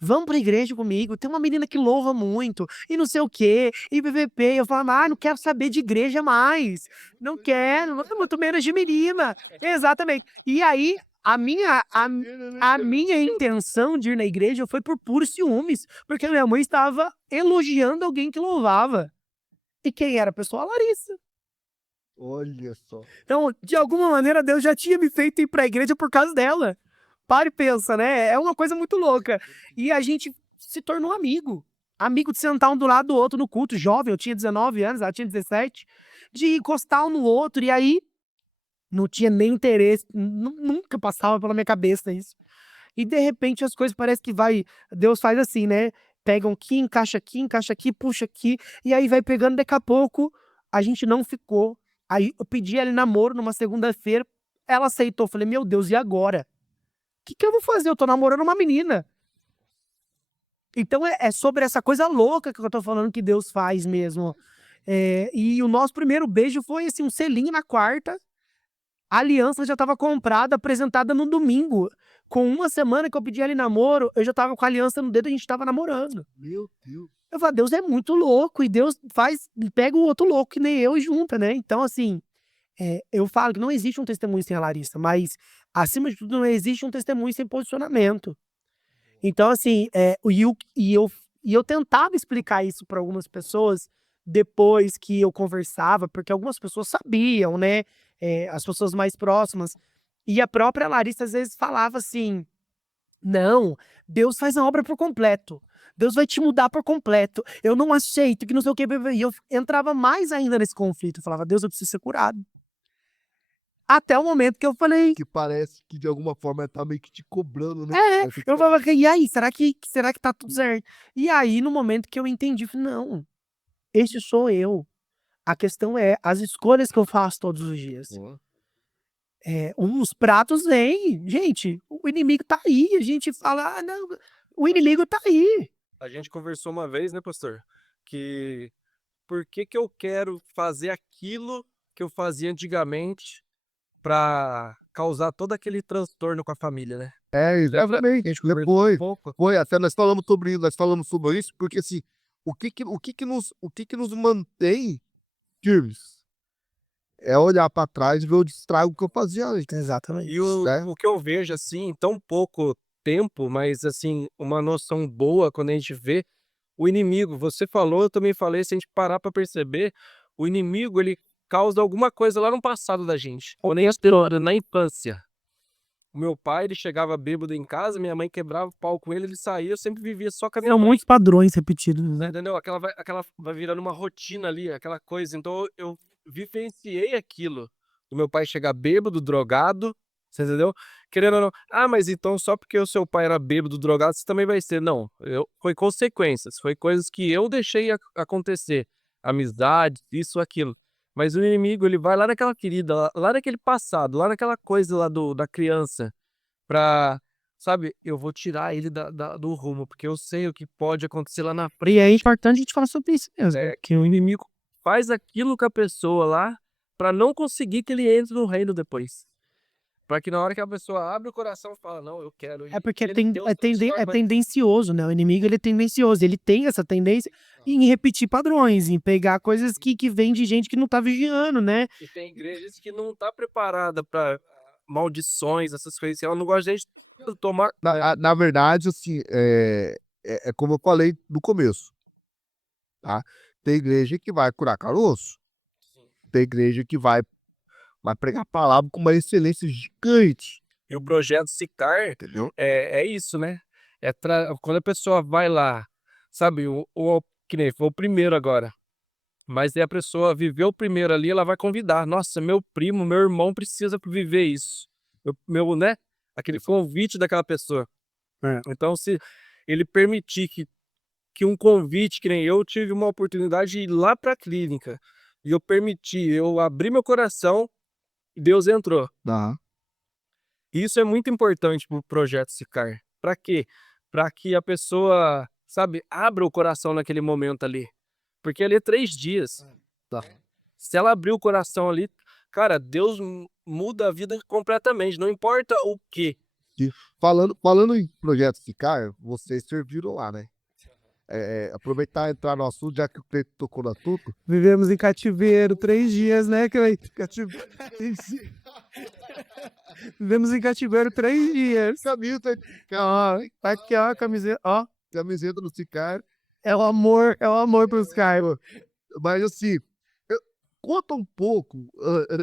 Vamos pra igreja comigo, tem uma menina que louva muito, e não sei o quê, e PVP. Eu falava, não quero saber de igreja mais, não quero, muito menos de menina. Exatamente. E aí, a minha intenção de ir na igreja foi por puros ciúmes, porque minha mãe estava elogiando alguém que louvava. E quem era a pessoa? A Larissa. olha só. Então, de alguma maneira, Deus já tinha me feito ir pra igreja por causa dela. Para e pensa, né? É uma coisa muito louca. E a gente se tornou amigo. Amigo de sentar um do lado do outro no culto. Jovem, eu tinha 19 anos, ela tinha 17. De encostar um no outro. E aí, não tinha nem interesse. Nunca passava pela minha cabeça isso. E de repente as coisas parece que Deus faz assim, né? Pega aqui, encaixa aqui, puxa aqui. E aí vai pegando, daqui a pouco a gente não ficou. Aí eu pedi ela em namoro numa segunda-feira. Ela aceitou. Falei, meu Deus, e agora? O que eu vou fazer? Eu tô namorando uma menina. Então é sobre essa coisa louca que eu tô falando que Deus faz mesmo. E o nosso primeiro beijo foi assim, um selinho na quarta. A aliança já estava comprada, apresentada no domingo. Com uma semana que eu pedi ela em namoro, eu já tava com a aliança no dedo e a gente tava namorando. Meu Deus. Eu falo, Deus é muito louco. E Deus pega o outro louco que nem eu e junta, né? Então, assim, eu falo que não existe um testemunho sem a Larissa, mas, acima de tudo, não existe um testemunho sem posicionamento. Então, assim, eu tentava explicar isso para algumas pessoas depois que eu conversava, porque algumas pessoas sabiam, né? As pessoas mais próximas. E a própria Larissa, às vezes, falava assim, Não, Deus faz a obra por completo. Deus vai te mudar por completo. Eu não aceito que não sei o que. E eu entrava mais ainda nesse conflito. Eu falava, Deus, eu preciso ser curado. Até o momento que eu falei, Que parece que de alguma forma tá meio que te cobrando, né? eu falava, e aí, será que tá tudo certo? E aí, no momento que eu entendi, eu falei, não, esse sou eu. A questão é as escolhas que eu faço todos os dias. Ó, Uns pratos vêm, gente, o inimigo tá aí. A gente fala, não, o inimigo tá aí. A gente conversou uma vez, né, pastor? Que por que que eu quero fazer aquilo que eu fazia antigamente pra causar todo aquele transtorno com a família, né? exatamente. A gente conversou Depois, um pouco. foi, até nós falamos sobre isso, porque assim, o que que nos mantém firmes é olhar para trás e ver o estrago que eu fazia antes, Exatamente. E né? o que eu vejo, assim, em tão pouco tempo, mas, assim, uma noção boa quando a gente vê o inimigo. Você falou, eu também falei, se a gente parar pra perceber, o inimigo, ele causa alguma coisa lá no passado da gente. Ou nem na infância. O meu pai, ele chegava bêbado em casa, minha mãe quebrava o pau com ele, ele saía, eu sempre vivia só com a minha São mãe, muitos padrões repetidos, né, né? entendeu? Aquela vai virando uma rotina ali, aquela coisa. Então eu vivenciei aquilo. Do meu pai chegar bêbado, drogado, você entendeu? Querendo ou não, ah, mas então só porque o seu pai era bêbado, drogado, você também vai ser. Não, foi consequências, foi coisas que eu deixei acontecer. Amizade, isso, aquilo. Mas o inimigo, ele vai lá naquela ferida, lá naquele passado, lá naquela coisa lá da criança, pra, sabe, eu vou tirar ele do rumo, porque eu sei o que pode acontecer lá na frente. E é importante a gente falar sobre isso mesmo. Que o inimigo faz aquilo com a pessoa lá, pra não conseguir que ele entre no reino depois. Pra que na hora que a pessoa abre o coração e fala, não, eu quero. É porque Ele tem os transtornos, tendencioso, né? O inimigo ele é tendencioso. Ele tem essa tendência em repetir padrões, em pegar coisas que vêm de gente que não tá vigiando, né? E tem igrejas que não tá preparada pra maldições, essas coisas. Ela não gosta de tomar. Na verdade, assim, é como eu falei no começo, tá? Tem igreja que vai curar caroço, tem igreja que vai pregar a palavra com uma excelência gigante, E o projeto Sicar entendeu? é isso, né? Quando a pessoa vai lá, sabe, que nem foi o primeiro agora. Mas aí a pessoa viveu o primeiro ali, ela vai convidar. Nossa, meu primo, meu irmão precisa viver isso. Né? Aquele convite daquela pessoa. Então, se ele permitir que um convite, que nem eu tive uma oportunidade de ir lá para a clínica, e eu permiti, eu abri meu coração, e Deus entrou. Tá. Isso é muito importante para o projeto Sicar. Para quê? Para que a pessoa, sabe, abra o coração naquele momento ali. Porque ali é 3 dias. Tá. Se ela abrir o coração ali, cara, Deus muda a vida completamente, não importa o quê. Falando em projeto Ficar, vocês serviram lá, né? Aproveitar e entrar no assunto, já que o Cleiton tocou no assunto. Vivemos em cativeiro 3 dias, né, Cleiton? Vivemos em cativeiro 3 dias. Camisa, Ó, tá aqui, ó, a camiseta, ó. camiseta do Ficar. É o amor pros caras. Mas assim, conta um pouco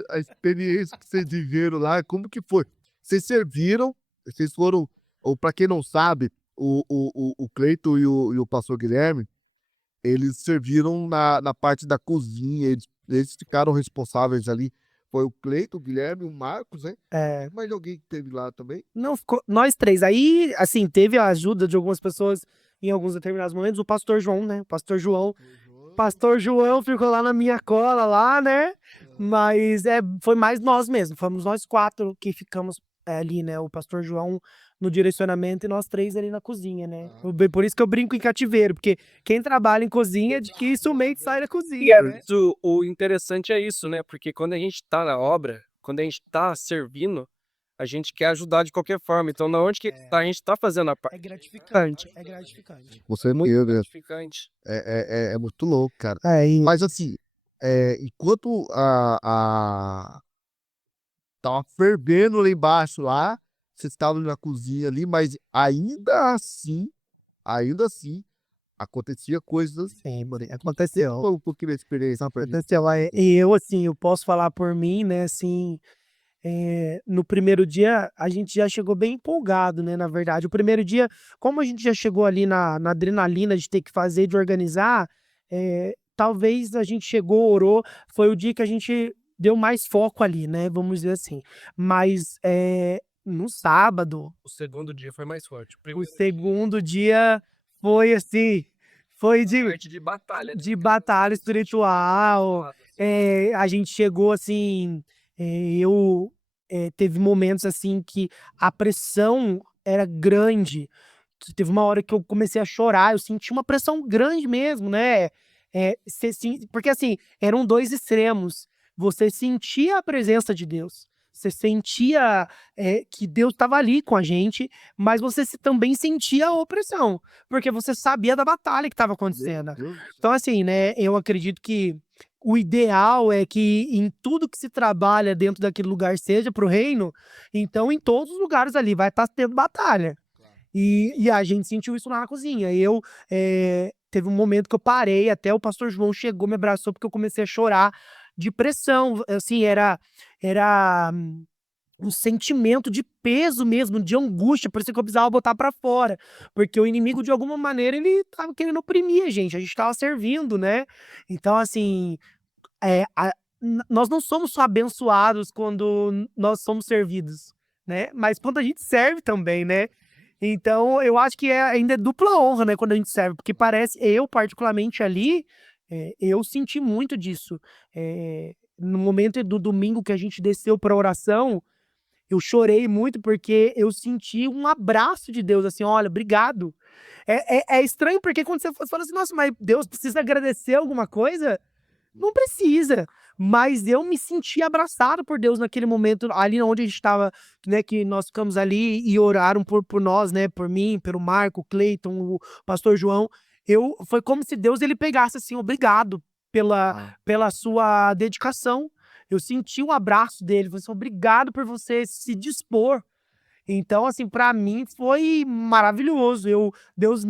a experiência que vocês viveram lá, como que foi? Vocês serviram, vocês foram, ou para quem não sabe, o Cleiton e o pastor Guilherme, eles serviram na parte da cozinha, eles ficaram responsáveis ali. Foi o Cleiton, o Guilherme, o Marcos, né? É, Mas alguém que teve lá também? não ficou, nós três. Aí, assim, teve a ajuda de algumas pessoas em alguns determinados momentos. O pastor João, né? O pastor João. Pastor João ficou lá na minha cola, lá, né? Mas foi mais nós mesmos. Fomos nós 4 que ficamos ali, né? O pastor João no direcionamento e nós 3 ali na cozinha, né? Por isso que eu brinco em cativeiro, porque quem trabalha em cozinha dificilmente sai da cozinha, né? O interessante é isso, né? Porque quando a gente tá na obra, quando a gente tá servindo, a gente quer ajudar de qualquer forma. Então, na onde que a gente tá fazendo a parte? É gratificante, é gratificante. Você Muito eu, gratificante. é muito louco, cara. E Mas assim, enquanto tava fervendo lá embaixo lá, vocês estavam na cozinha ali, mas ainda assim, acontecia coisas. sim, mano, Foi aconteceu. um pouquinho da experiência pra gente. Aconteceu. E eu, assim, eu posso falar por mim, né, assim, no primeiro dia a gente já chegou bem empolgado, né, na verdade. O primeiro dia, como a gente já chegou ali na adrenalina de ter que fazer, de organizar, talvez a gente chegou, orou, foi o dia que a gente deu mais foco ali, né, vamos dizer assim. Mas, no sábado, O segundo dia foi mais forte. O o primeiro segundo dia foi assim, foi parte de batalha, né? de batalha espiritual. A gente chegou assim, teve momentos assim que a pressão era grande. Teve uma hora que eu comecei a chorar, eu senti uma pressão grande mesmo, né? Porque assim, eram dois extremos. Você sentia a presença de Deus, você sentia que Deus estava ali com a gente, mas você também sentia a opressão, porque você sabia da batalha que estava Meu acontecendo. Deus do céu. Então, assim, né, eu acredito que o ideal é que em tudo que se trabalha dentro daquele lugar seja para o reino, então em todos os lugares ali vai estar tendo batalha. E a gente sentiu isso lá na cozinha. Teve um momento que eu parei, até o pastor João chegou, me abraçou, porque eu comecei a chorar de pressão. Assim, era um sentimento de peso mesmo, de angústia, parecia que eu precisava botar pra fora. Porque o inimigo, de alguma maneira, ele tava querendo oprimir a gente tava servindo, né? Então, assim, nós não somos só abençoados quando nós somos servidos, né? Mas quando a gente serve também, né? Então, eu acho que ainda é dupla honra, né, quando a gente serve, porque parece, eu particularmente ali, eu senti muito disso. No momento do domingo que a gente desceu para oração, eu chorei muito porque eu senti um abraço de Deus, assim, olha, obrigado. É estranho porque quando você fala assim, nossa, mas Deus precisa agradecer alguma coisa? Não precisa, mas eu me senti abraçado por Deus naquele momento, ali onde a gente estava, né, que nós ficamos ali e oraram por nós, né, por mim, pelo Marco, o Cleiton, o pastor João. Foi como se Deus ele pegasse assim, obrigado pela, Ah, pela sua dedicação. Eu senti um abraço dele, falei assim, obrigado por você se dispor. Então, assim, para mim foi maravilhoso. Deus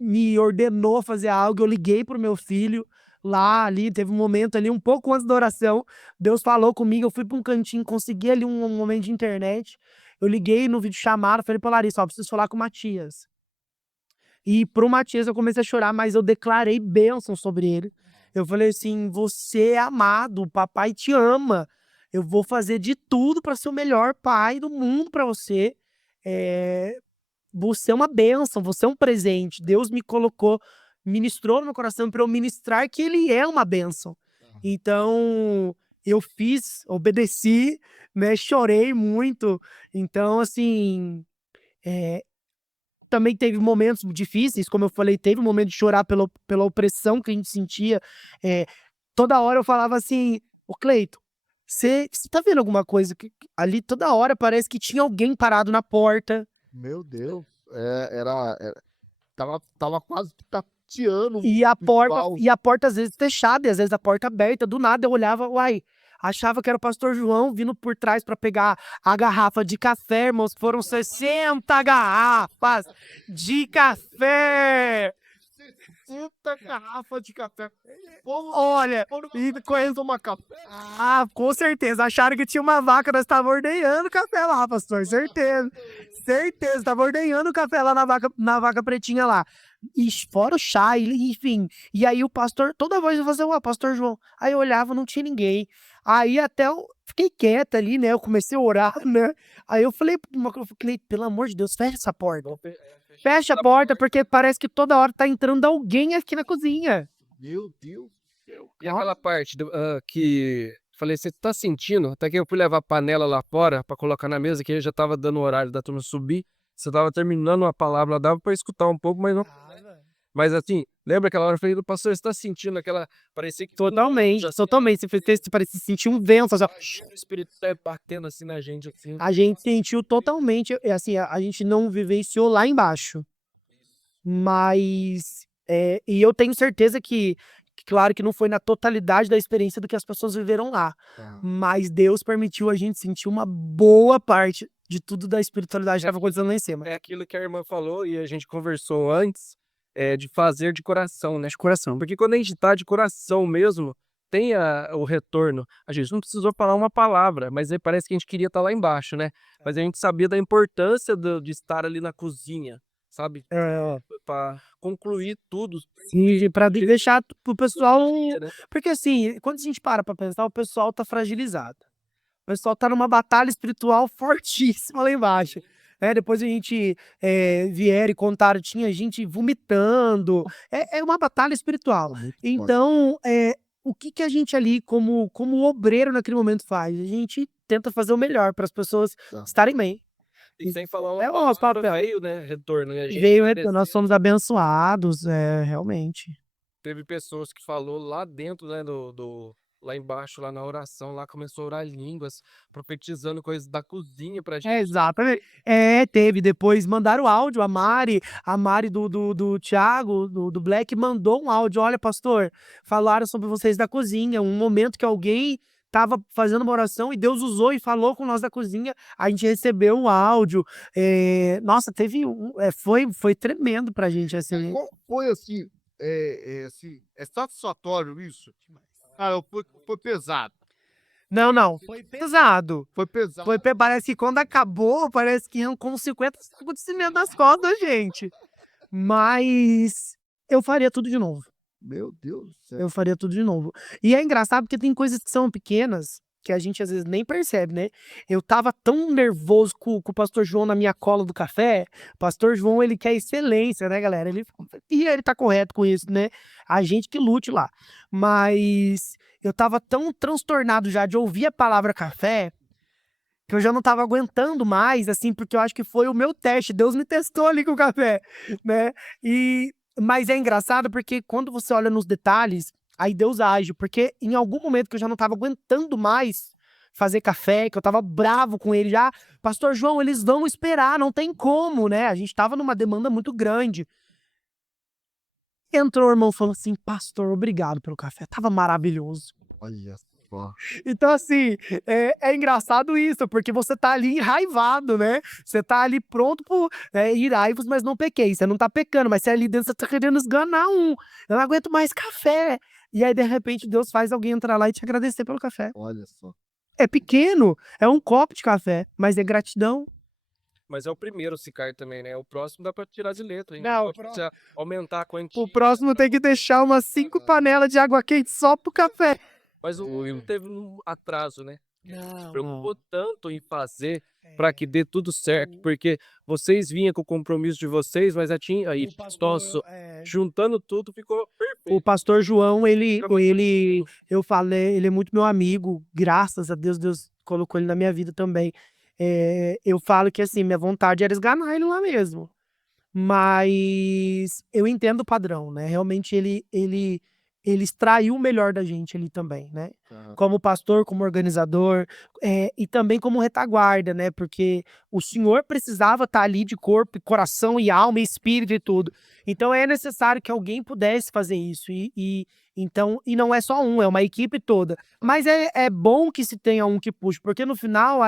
me ordenou fazer algo, eu liguei pro meu filho lá, ali, teve um momento ali, um pouco antes da oração, Deus falou comigo, eu fui para um cantinho, consegui ali um momento de internet, eu liguei no vídeo chamado, falei pra Larissa, ó, preciso falar com o Matias. E pro Matias eu comecei a chorar, mas eu declarei bênção sobre ele. Eu falei assim, você é amado, o papai te ama, eu vou fazer de tudo para ser o melhor pai do mundo para você. Eh, Você é uma bênção, você é um presente. Deus me colocou, ministrou no meu coração para eu ministrar que ele é uma bênção. Então, eu fiz, obedeci, né, chorei muito. Então, assim, eh, também teve momentos difíceis, como eu falei, teve um momento de chorar pela opressão que a gente sentia. Toda hora eu falava assim: "Ô Cleito, você tá vendo alguma coisa ali toda hora parece que tinha alguém parado na porta". meu Deus. Tava quase que tateando o E a porta visual. e a porta às vezes fechada, e às vezes a porta aberta, do nada eu olhava, uai, achava que era o pastor João vindo por trás pra pegar a garrafa de café, irmãos, foram 60 garrafas de café! 60 garrafas de café. Olha, e correndo tomar café. Ah, com certeza, acharam que tinha uma vaca, nós estávamos ordenhando café lá, pastor, certeza. Certeza, tava ordenhando café lá na vaca pretinha lá. E fora o chá, enfim. E aí o pastor, toda vez eu fazia, ué, pastor João. Aí eu olhava, não tinha ninguém. Aí até eu fiquei quieta ali, né? Eu comecei a orar, né? Aí eu falei, pelo amor de Deus, fecha essa porta. Fecha a porta, porque parece que toda hora tá entrando alguém aqui na cozinha. Meu Deus do céu. E aquela parte que falei, você tá sentindo? Até que eu fui levar a panela lá fora pra colocar na mesa, que já tava dando o horário da turma subir. Você tava terminando uma palavra, dava pra escutar um pouco, mas não. Mas assim, lembra aquela hora eu falei, pastor, você tá sentindo aquela. Parecia que Totalmente, já totalmente. Você parecia sentir um vento, assim, ó. o Espírito tá batendo assim na gente, assim. A gente sentiu totalmente, assim, a gente não vivenciou lá embaixo. Mas, e eu tenho certeza que claro que não foi na totalidade da experiência do que as pessoas viveram lá, Ah, mas Deus permitiu a gente sentir uma boa parte de tudo da espiritualidade que estava acontecendo lá em cima. É aquilo que a irmã falou e a gente conversou antes, de fazer de coração, né? De coração. Porque quando a gente tá de coração mesmo, tem o retorno. A gente não precisou falar uma palavra, mas aí parece que a gente queria estar lá embaixo, né? Mas a gente sabia da importância de estar ali na cozinha, sabe? Para concluir tudo. E para deixar pro pessoal. Né? Porque assim, quando a gente para pensar, o pessoal tá fragilizado. O pessoal tá numa batalha espiritual fortíssima lá embaixo. Depois a gente vier e contar, tinha gente vomitando. É uma batalha espiritual. Muito forte. Então, o que a gente ali, como obreiro naquele momento faz? A gente tenta fazer o melhor para as pessoas Tá. estarem bem. E sem falar uma É o nosso palavra, papel. veio, né? Retorno. E a gente Veio, nós agradeceu. somos abençoados, realmente. Teve pessoas que falou lá dentro, né, lá embaixo, lá na oração, lá começou a orar em línguas, profetizando coisas da cozinha pra gente. Exatamente. Teve, depois mandaram áudio, a Mari do Thiago, do Black, mandou um áudio, olha pastor, falaram sobre vocês da cozinha, um momento que alguém tava fazendo uma oração e Deus usou e falou com nós da cozinha, a gente recebeu um áudio, nossa, teve foi tremendo pra gente, assim. Qual foi assim, é satisfatório isso? Cara, foi pesado. Não, foi pesado. Foi pesado. Parece que quando acabou, parece que iam com 50 sacos de cimento nas costas da gente. Mas eu faria tudo de novo. Meu Deus do céu. Eu faria tudo de novo. E é engraçado porque tem coisas que são pequenas que a gente às vezes nem percebe, né? Eu tava tão nervoso com o pastor João na minha cola do café. O pastor João, ele quer excelência, né, galera? E ele tá correto com isso, né? A gente que lute lá. Mas eu tava tão transtornado já de ouvir a palavra café que eu já não tava aguentando mais, assim, porque eu acho que foi o meu teste. Deus me testou ali com o café, né? Mas é engraçado porque quando você olha nos detalhes, aí Deus age, porque em algum momento que eu já não tava aguentando mais fazer café, que eu tava bravo com ele já, pastor João, eles vão esperar, não tem como, né? A gente tava numa demanda muito grande. Entrou o irmão e falou assim, pastor, obrigado pelo café, tava maravilhoso. Olha só. Então, assim, é engraçado isso, porque você tá ali enraivado, né? Você tá ali pronto por iraivos, mas não pequei. Você não tá pecando, mas você ali dentro, você tá querendo esganar um. Eu não aguento mais café. E aí, de repente, Deus faz alguém entrar lá e te agradecer pelo café. Olha só. É pequeno, é um copo de café, mas é gratidão. Mas é o primeiro se cair também, né? O próximo dá pra tirar de letra, hein? Não, Precisa aumentar a quantia. O próximo tem que deixar umas 5 panelas de água quente só pro café. Mas o Will teve um atraso, né? Não, Preocupou tanto em fazer para que dê tudo certo, porque vocês vinham com o compromisso de vocês, mas aí juntando tudo ficou perfeito. O pastor João, eu falei, ele é muito meu amigo, graças a Deus, Deus colocou ele na minha vida também. Eu falo que assim, minha vontade era esganar ele lá mesmo. Mas eu entendo o padrão, né? Realmente ele extraiu o melhor da gente ali também, né? Aham. Como pastor, como organizador, e também como retaguarda, né? Porque o senhor precisava estar ali de corpo, coração e alma e espírito e tudo. Então é necessário que alguém pudesse fazer isso. Então, e não é só um, é uma equipe toda. Mas é bom que se tenha um que puxe, porque no final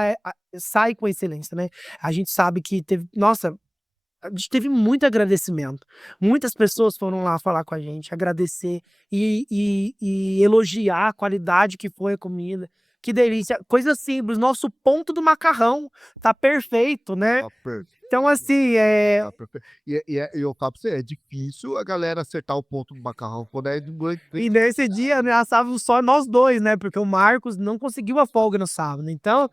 sai com excelência, né? A gente sabe que teve. Nossa, a gente teve muito agradecimento. Muitas pessoas foram lá falar com a gente, agradecer e elogiar a qualidade que foi a comida. Que delícia. Coisa simples. Nosso ponto do macarrão tá perfeito, né? Tá perfeito. Então, assim, Tá perfeito. E eu falo pra você, é difícil a galera acertar o ponto do macarrão quando é de noite. E nesse dia, né, assávamos só nós dois, né? Porque o Marcos não conseguiu a folga no sábado. Então,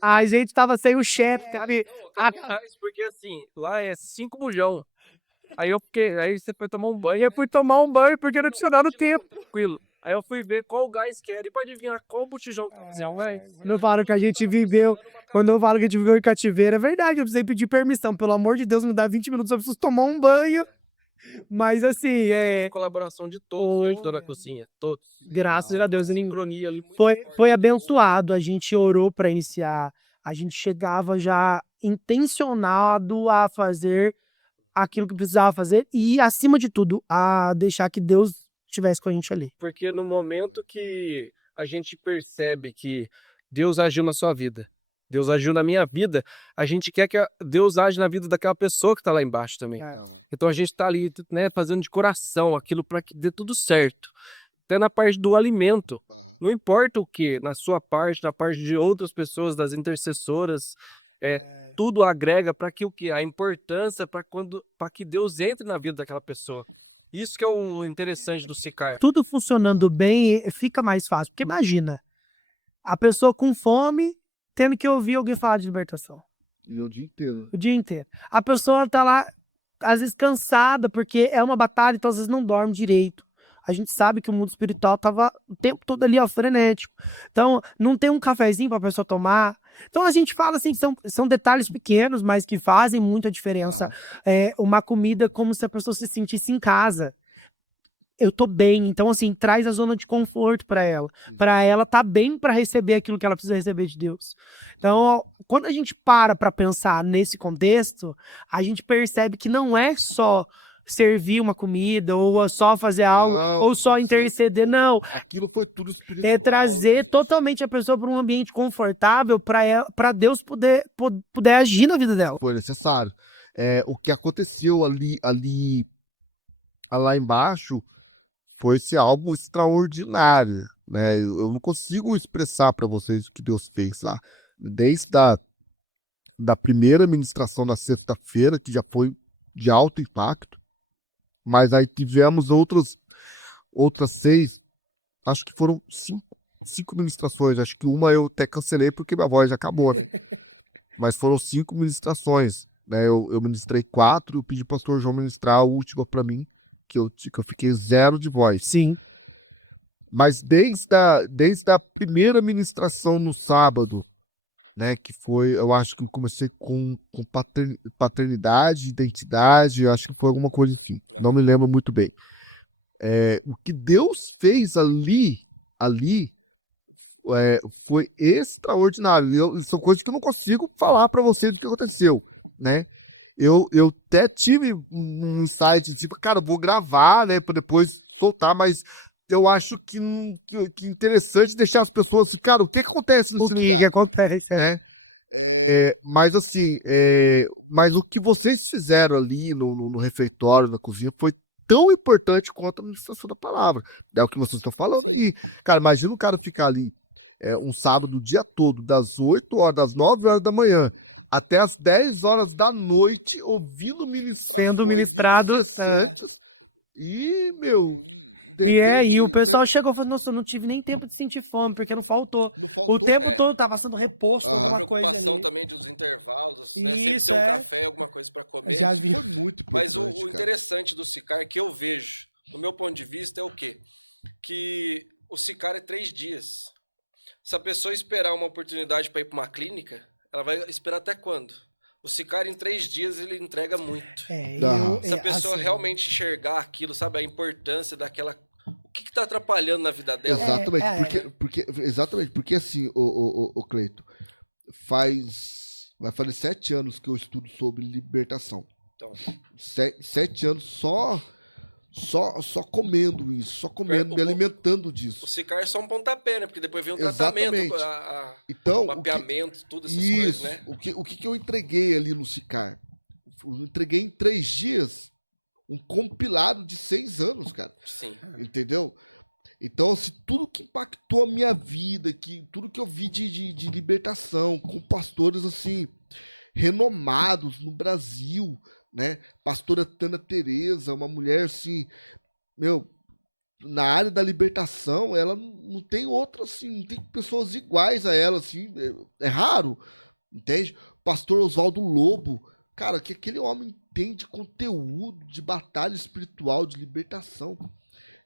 a gente tava sem o chefe, sabe? Porque assim, lá é 5 bujão. Aí você foi tomar um banho, Eu fui tomar um banho porque não tinha dado tempo. tranquilo. Aí eu fui ver qual gás que era e pode adivinhar qual botijão que tá, velho. Quando eu falo que a gente viveu, quando eu falo que a gente viveu em cativeiro, é verdade, eu precisei pedir permissão. Pelo amor de Deus, me dá 20 minutos, eu preciso tomar um banho. Mas assim, Colaboração de todos que ajudou na cozinha, todos. graças a Deus, Sincronia ali. muito foi abençoado. A gente orou para iniciar, a gente chegava já intencionado a fazer aquilo que precisava fazer e, acima de tudo, a deixar que Deus estivesse com a gente ali. Porque no momento que a gente percebe que Deus agiu na sua vida, Deus agiu na minha vida, a gente quer que Deus age na vida daquela pessoa que tá lá embaixo também. É. Ah, Então a gente tá ali, né, fazendo de coração aquilo para que dê tudo certo. até na parte do alimento. Aham. Não importa o que, na sua parte, na parte de outras pessoas, das intercessoras, tudo agrega para que o que? A importância para que Deus entre na vida daquela pessoa. Isso que é o interessante do Sicar. Tudo funcionando bem, fica mais fácil. Porque imagina, a pessoa com fome, tendo que ouvir alguém falar de libertação. E o dia inteiro. O dia inteiro. A pessoa tá lá, às vezes cansada, porque é uma batalha, então às vezes não dorme direito. A gente sabe que o mundo espiritual tava o tempo todo ali, ó, frenético. Então, não tem um cafezinho pra pessoa tomar. Então, a gente fala assim, que são detalhes pequenos, mas que fazem muita diferença. Aham. Uma comida como se a pessoa se sentisse em casa. Eu tô bem, então assim, traz a zona de conforto pra ela. Pra ela tá bem pra receber aquilo que ela precisa receber de Deus. Então, ó, quando a gente para pra pensar nesse contexto, a gente percebe que não é só servir uma comida, ou só fazer algo, Não, ou só você- interceder, não. Aquilo foi tudo espiritual. É trazer gente. totalmente a pessoa para um ambiente confortável para Deus poder agir na vida dela. Foi necessário. O que aconteceu lá embaixo foi esse algo extraordinário, né? Eu não consigo expressar para vocês o que Deus fez lá. Desde da primeira ministração na sexta-feira, que já foi de alto impacto, mas aí tivemos outras 6, acho que foram 5 ministrações. Acho que uma eu até cancelei porque minha voz já acabou, né? Mas foram 5 ministrações, né? Eu ministrei 4, eu pedi pro pastor João ministrar a última para mim, que eu fiquei 0 de voz. Sim. Mas desde a primeira ministração no sábado, né, que foi, eu acho que eu comecei com paternidade, identidade, eu acho que foi alguma coisa assim, não me lembro muito bem. O que Deus fez ali foi extraordinário. São coisas que eu não consigo falar para vocês o que aconteceu, né? Eu até tive um insight, tipo, cara, eu vou gravar, né, para depois soltar, mas eu acho que interessante deixar as pessoas assim, cara, o que acontece nesse O que lugar? acontece? Né? Mas assim, mas o que vocês fizeram ali no refeitório, na cozinha, foi tão importante quanto a administração da palavra. É o que vocês estão falando aí. Cara, imagina o cara ficar ali um sábado o dia todo, das 8 horas, das 9 horas da manhã, até as 10 horas da noite, ouvindo ministrações Sendo ministrado, incessantes. E, meu, de repente, E o pessoal né, chegou e falou, nossa, eu não tive nem tempo de sentir fome, porque não faltou. não faltou. O tempo todo tava sendo reposto Aham. A alguma coisa preocupação ali. também dos intervalos, né? Sempre Isso, ter um café, alguma coisa para comer. Já Isso vi. foi muito importante. Mas o cara. interessante do Sicar que eu vejo, do meu ponto de vista, é o quê? Que o Sicar é 3 dias. Se a pessoa esperar uma oportunidade para ir para uma clínica, ela vai esperar até quando? O Sicar, em 3 dias, ele entrega muito. Se a pessoa assim, realmente enxergar aquilo, sabe, a importância daquela... O que está atrapalhando na vida dela? Exatamente, porque assim, o Cleito, vai fazer 7 anos que eu estudo sobre libertação. Então, 7 anos só comendo isso, só comendo, me alimentando disso. o Sicar é só um pontapé, né? Porque depois vem um Exatamente. tratamento, Então, mapeamento, tudo essas isso, coisas, né? o que eu entreguei ali no Sicar? Eu entreguei em 3 dias um compilado de 6 anos, cara. Sim. Entendeu? Então, assim, tudo que impactou a minha vida, tudo que eu vi de libertação, com pastores, assim, renomados no Brasil, né? Pastora Tana Teresa, uma mulher, assim, meu, na área da libertação, ela não tem outra, assim, não tem pessoas iguais a ela, assim, é raro, entende? Pastor Oswaldo Lobo, cara, que aquele homem tem de conteúdo, de batalha espiritual, de libertação.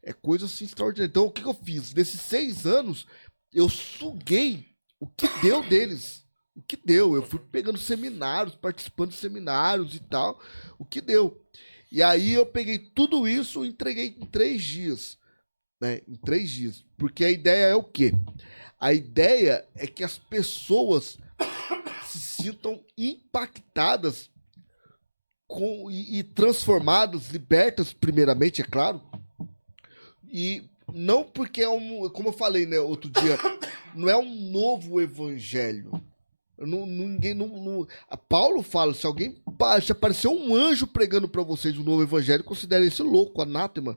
É coisa assim extraordinária. Então, o que eu fiz? Nesses 6 anos, eu suguei o que deu deles. O que deu. Eu fui pegando seminários, participando de seminários e tal. O que deu. E aí eu peguei tudo isso e entreguei em 3 dias. Né? Em 3 dias. Porque a ideia é o quê? A ideia é que as pessoas se sintam impactadas e transformadas, libertas, primeiramente, é claro. E não porque como eu falei, né, outro dia, não é um novo evangelho. Paulo fala, se aparecer um anjo pregando para vocês um novo evangelho, considere esse louco, anátema,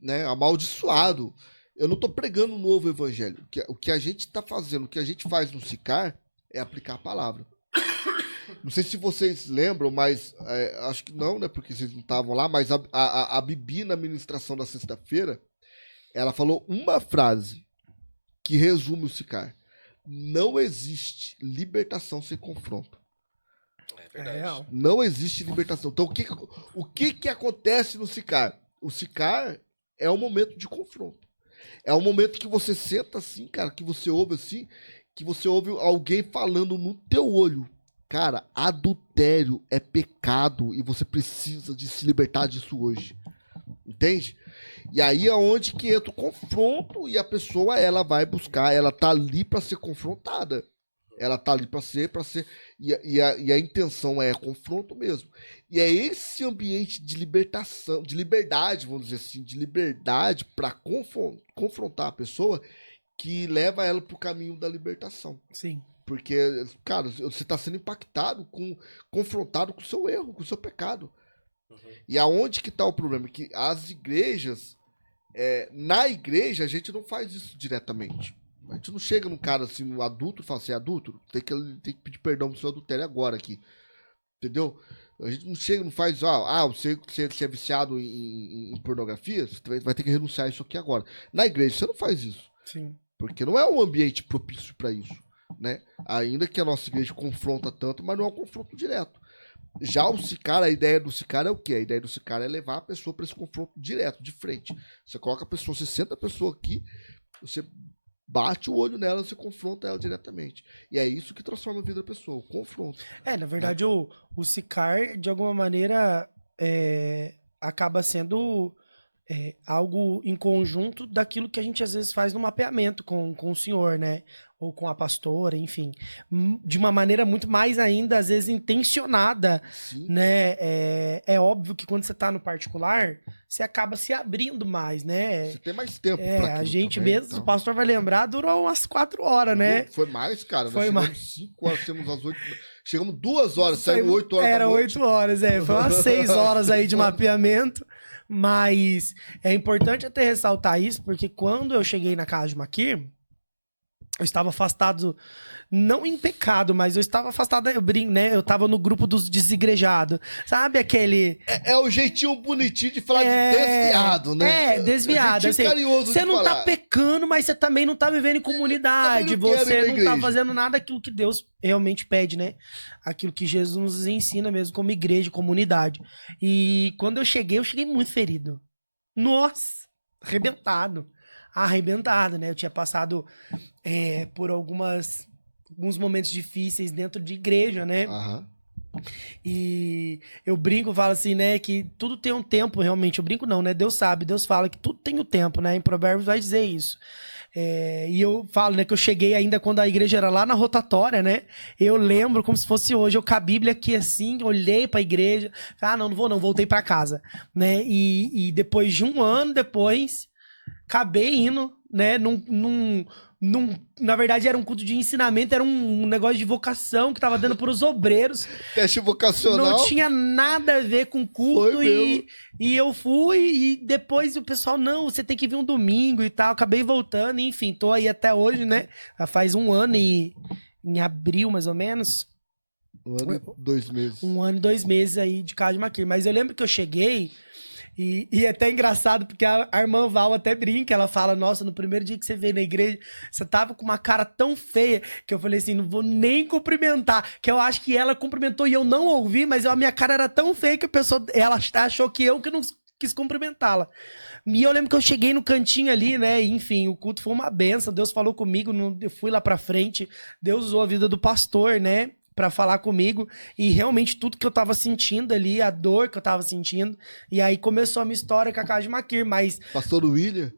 né, amaldiçoado. Eu não tô pregando um novo evangelho. O que a gente tá fazendo, o que a gente faz no Sicar é aplicar a palavra. Não sei se vocês lembram, mas acho que não, né? Porque vocês não estavam lá, mas a Bibi, na ministração da sexta-feira, ela falou uma frase que resume o Sicar. Não existe libertação sem confronto. É verdade. real. Não existe libertação. Então, o que acontece no Sicar? O Sicar é um momento de confronto. É um momento que você senta assim, cara, que você ouve assim, que você ouve alguém falando no teu olho. Cara, adultério é pecado e você precisa de se libertar disso hoje. Entende? E aí é onde que entra o confronto e a pessoa, ela vai buscar, ela tá ali para ser confrontada. Ela tá ali para ser, e a intenção é confronto mesmo. E é esse ambiente de libertação, de liberdade, vamos dizer assim, de liberdade para confrontar a pessoa que leva ela pro caminho da libertação. Sim. Porque, cara, você tá sendo impactado, confrontado com o seu erro, com o seu pecado. E aonde que tá o problema? Que as igrejas, na igreja, a gente não faz isso diretamente. A gente não chega num cara assim, no adulto, e fala assim, adulto, tem que pedir perdão pro seu adultério agora aqui. Entendeu? A gente não chega, não faz, você é viciado em pornografia, você vai ter que renunciar a isso aqui agora. Na igreja, você não faz isso. Sim. Porque não é um ambiente propício para isso, né? Ainda que a nossa igreja confronta tanto, mas não é um confronto direto. Já o Sicar, a ideia do Sicar é o quê? A ideia do Sicar é levar a pessoa para esse confronto direto, de frente. Você coloca a pessoa, você senta a pessoa aqui, você bate o olho nela, você confronta ela diretamente. E é isso que transforma a vida da pessoa, o confronto. Na verdade, o Sicar, de alguma maneira, acaba sendo algo em conjunto daquilo que a gente às vezes faz no mapeamento com o senhor, né? Ou com a pastora, enfim. De uma maneira muito mais ainda, às vezes, intencionada, Sim. né? É óbvio que quando você tá no particular, você acaba se abrindo mais, né? Você tem mais tempo pra aquilo A gente também, mesmo, então. o pastor vai lembrar, durou umas 4 horas, né? Foi mais, cara. Foi Nós chegamos 5 horas, saímos às 8. Chegamos 2 horas, saímos 8 horas Era da noite. 8 horas, foi umas 6 horas aí de mapeamento. Mas é importante até ressaltar isso, porque quando eu cheguei na casa de Maquir, eu estava afastado, não em pecado, mas eu estava afastado, eu brinco, né? Eu tava no grupo dos desigrejados. Sabe aquele... É o jeitinho bonitinho de falar de desviado, né? Desviado. É Assim, carinhoso você de não falar. tá pecando, mas você também não tá vivendo em comunidade. Também não quero ir Você na não tá igreja. fazendo nada aquilo que Deus realmente pede, né? Aquilo que Jesus nos ensina mesmo como igreja, comunidade. E quando eu cheguei muito ferido. Nossa, arrebentado, né? Eu tinha passado por alguns momentos difíceis dentro de igreja, né? Aham. E eu brinco, falo assim, né? Que tudo tem um tempo, realmente. Eu brinco não, né? Deus sabe, Deus fala que tudo tem o tempo, né? Em Provérbios vai dizer isso. E eu falo, né? Que eu cheguei ainda quando a igreja era lá na rotatória, né? Eu lembro como se fosse hoje. Eu com a Bíblia aqui assim, olhei pra igreja. Falei, não vou não, voltei pra casa, né? E depois de um ano depois, acabei indo, né? Na verdade, era um culto de ensinamento, era um negócio de vocação que tava dando pros obreiros. Teste vocacional. Não tinha nada a ver com culto. Foi mesmo. E eu fui, e depois o pessoal, não, você tem que vir um domingo e tal. Acabei voltando, enfim, tô aí até hoje, né? Já faz um ano e em abril, mais ou menos. 1 ano e 2 meses. 1 ano e 2 meses aí de casa de Maquir. Mas eu lembro que eu cheguei. E é até engraçado, porque a irmã Val até brinca, ela fala, nossa, no primeiro dia que você veio na igreja, você tava com uma cara tão feia, que eu falei assim, não vou nem cumprimentar, que eu acho que ela cumprimentou e eu não ouvi, mas a minha cara era tão feia que a pessoa, ela achou que eu não quis cumprimentá-la. E eu lembro que eu cheguei no cantinho ali, né, e, enfim, o culto foi uma benção, Deus falou comigo, eu fui lá pra frente, Deus usou a vida do pastor, né, pra falar comigo, e realmente tudo que eu tava sentindo ali, a dor que eu tava sentindo, e aí começou a minha história com a casa de Maquir, mas... Pastor William?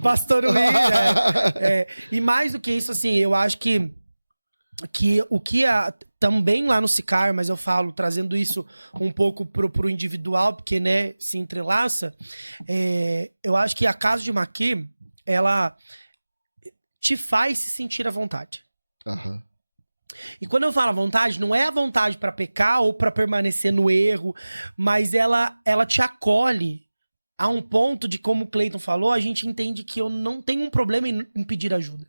Pastor William, e mais do que isso, assim, eu acho que o que também lá no Sicar, mas eu falo, trazendo isso um pouco pro individual, porque, né, se entrelaça, eu acho que a casa de Maquir, ela te faz se sentir à vontade. Aham. E quando eu falo à vontade, não é a vontade pra pecar ou pra permanecer no erro, mas ela te acolhe a um ponto de, como o Cleiton falou, a gente entende que eu não tenho um problema em pedir ajuda.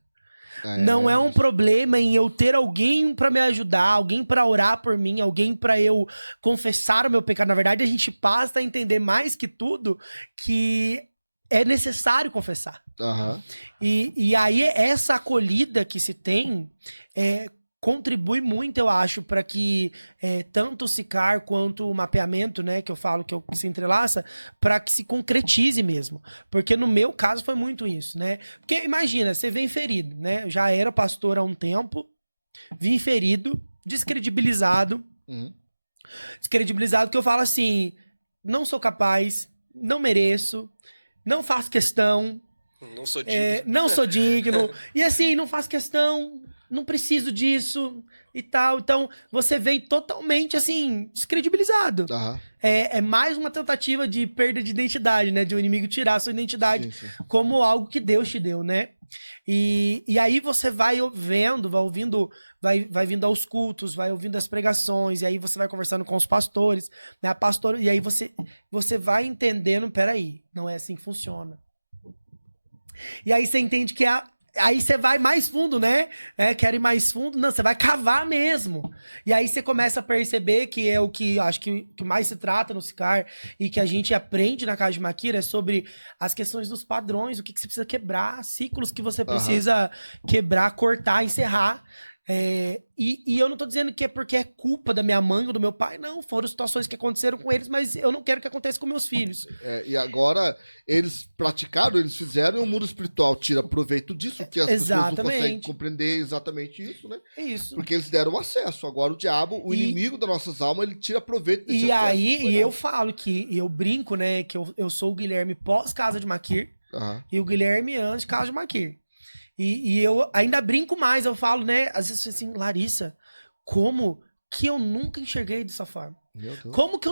Não é um problema em eu ter alguém pra me ajudar, alguém pra orar por mim, alguém pra eu confessar o meu pecado. Na verdade, a gente passa a entender mais que tudo que é necessário confessar. Aham. E aí, essa acolhida que se tem contribui muito, eu acho, para que tanto o SICAR quanto o mapeamento, né, que eu falo que se entrelaça, para que se concretize mesmo. Porque no meu caso foi muito isso, né? Porque imagina, você vem ferido, né? Eu já era pastor há um tempo, vim ferido, descredibilizado. Descredibilizado que eu falo assim, não sou capaz, não mereço, não faço questão. Não sou digno. Não sou digno. E assim, não faço questão, não preciso disso e tal. Então, você vem totalmente, assim, descredibilizado. Aham. É mais uma tentativa de perda de identidade, né? De um inimigo tirar a sua identidade Sim. como algo que Deus te deu, né? E aí você vai vendo, vai ouvindo, vai vindo aos cultos, vai ouvindo as pregações, e aí você vai conversando com os pastores, né? E aí você vai entendendo, peraí, não é assim que funciona. E aí você entende que aí você vai mais fundo, né? Quero ir mais fundo. Não, você vai cavar mesmo. E aí você começa a perceber que é o que acho que mais se trata no SICAR e que a gente aprende na Casa de Maquira é sobre as questões dos padrões, o que você precisa quebrar, ciclos que você precisa quebrar, cortar, encerrar. E eu não tô dizendo que é porque é culpa da minha mãe ou do meu pai, não. Foram situações que aconteceram com eles, mas eu não quero que aconteça com meus filhos. E agora, eles praticaram, eles fizeram, e o mundo espiritual tira proveito disso, que as pessoas não conseguem compreender exatamente isso, né? É isso. Porque eles deram acesso. Agora o diabo, o inimigo das nossas almas, ele tira proveito desse acesso. E eu falo que, eu brinco, né, que eu sou o Guilherme pós-Casa de Maquir e o Guilherme antes de Casa de Maquir. E eu ainda brinco mais, eu falo, né, às vezes assim, Larissa, como que eu nunca enxerguei dessa forma? Meu Deus. Como que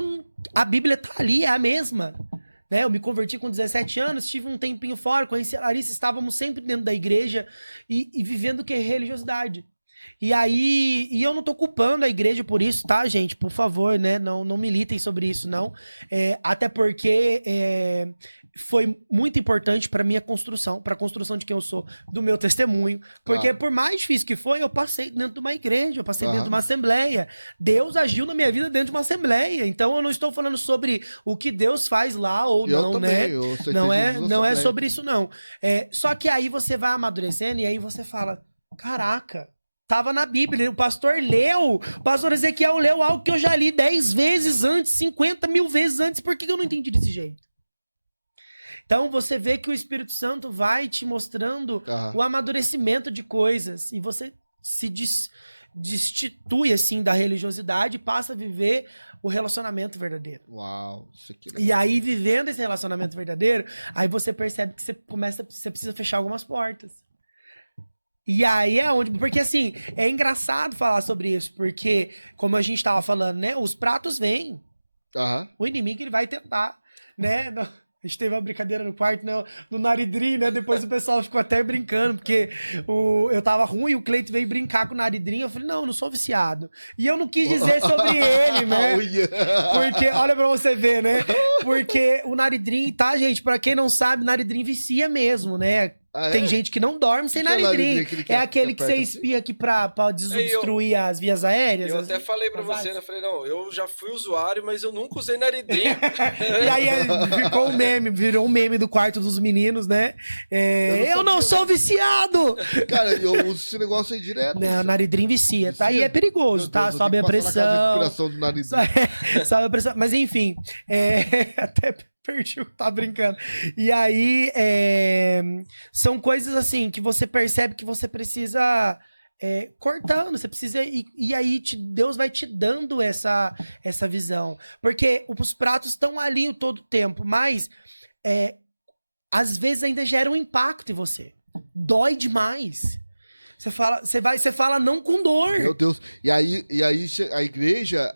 a Bíblia tá ali, é a mesma? Né, eu me converti com 17 anos, tive um tempinho fora, conheci a Larissa, estávamos sempre dentro da igreja e vivendo o que é religiosidade. E aí, eu não tô culpando a igreja por isso, tá, gente? Por favor, né, não militem sobre isso, não. Até porque foi muito importante pra minha construção, pra construção de quem eu sou, do meu testemunho. Porque por mais difícil que foi, eu passei dentro de uma igreja, eu passei dentro de uma assembleia. Deus agiu na minha vida dentro de uma assembleia. Então eu não estou falando sobre o que Deus faz lá ou eu não, também, né? Não é sobre isso, não. Só que aí você vai amadurecendo e aí você fala, caraca, tava na Bíblia, o pastor Ezequiel leu algo que eu já li 10 vezes antes, 50 mil vezes antes, por que eu não entendi desse jeito? Então você vê que o Espírito Santo vai te mostrando o amadurecimento de coisas e você se destitui assim da religiosidade e passa a viver o relacionamento verdadeiro. Uau, isso aqui é legal. E aí vivendo esse relacionamento verdadeiro, aí você percebe que você precisa fechar algumas portas. E aí é onde... Porque, assim, é engraçado falar sobre isso, porque, como a gente tava falando, né? Os pratos vêm. O inimigo, ele vai tentar, né? A gente teve uma brincadeira no quarto, né? No Naridrim, né? Depois o pessoal ficou até brincando, porque eu tava ruim, o Cleiton veio brincar com o Naridrim. Eu falei, não sou viciado. E eu não quis dizer sobre ele, né? Porque, olha pra você ver, né? Porque o Naridrim, tá, gente? Pra quem não sabe, Naridrim vicia mesmo, né? Tem gente que não dorme sem Naridrim. É aquele que você espia aqui pra desobstruir as vias aéreas. Eu até falei pra você, né? Eu falei, não, eu já fui usuário, mas eu nunca usei Naridrim. E aí ficou um meme, virou um meme do quarto dos meninos, né? Eu não sou viciado! Cara, eu uso esse negócio aí direto. Não, Naridrim vicia, tá? E é perigoso, tá? Sobe a pressão. Do Naridrim. Sobe a pressão. Mas enfim, até... perdi o que tá brincando. E aí, são coisas assim que você percebe que você precisa cortando, você precisa... E aí Deus vai te dando essa visão. Porque os pratos estão ali todo o tempo, mas às vezes ainda gera um impacto em você. Dói demais. Você fala não com dor. Meu Deus. E aí a igreja,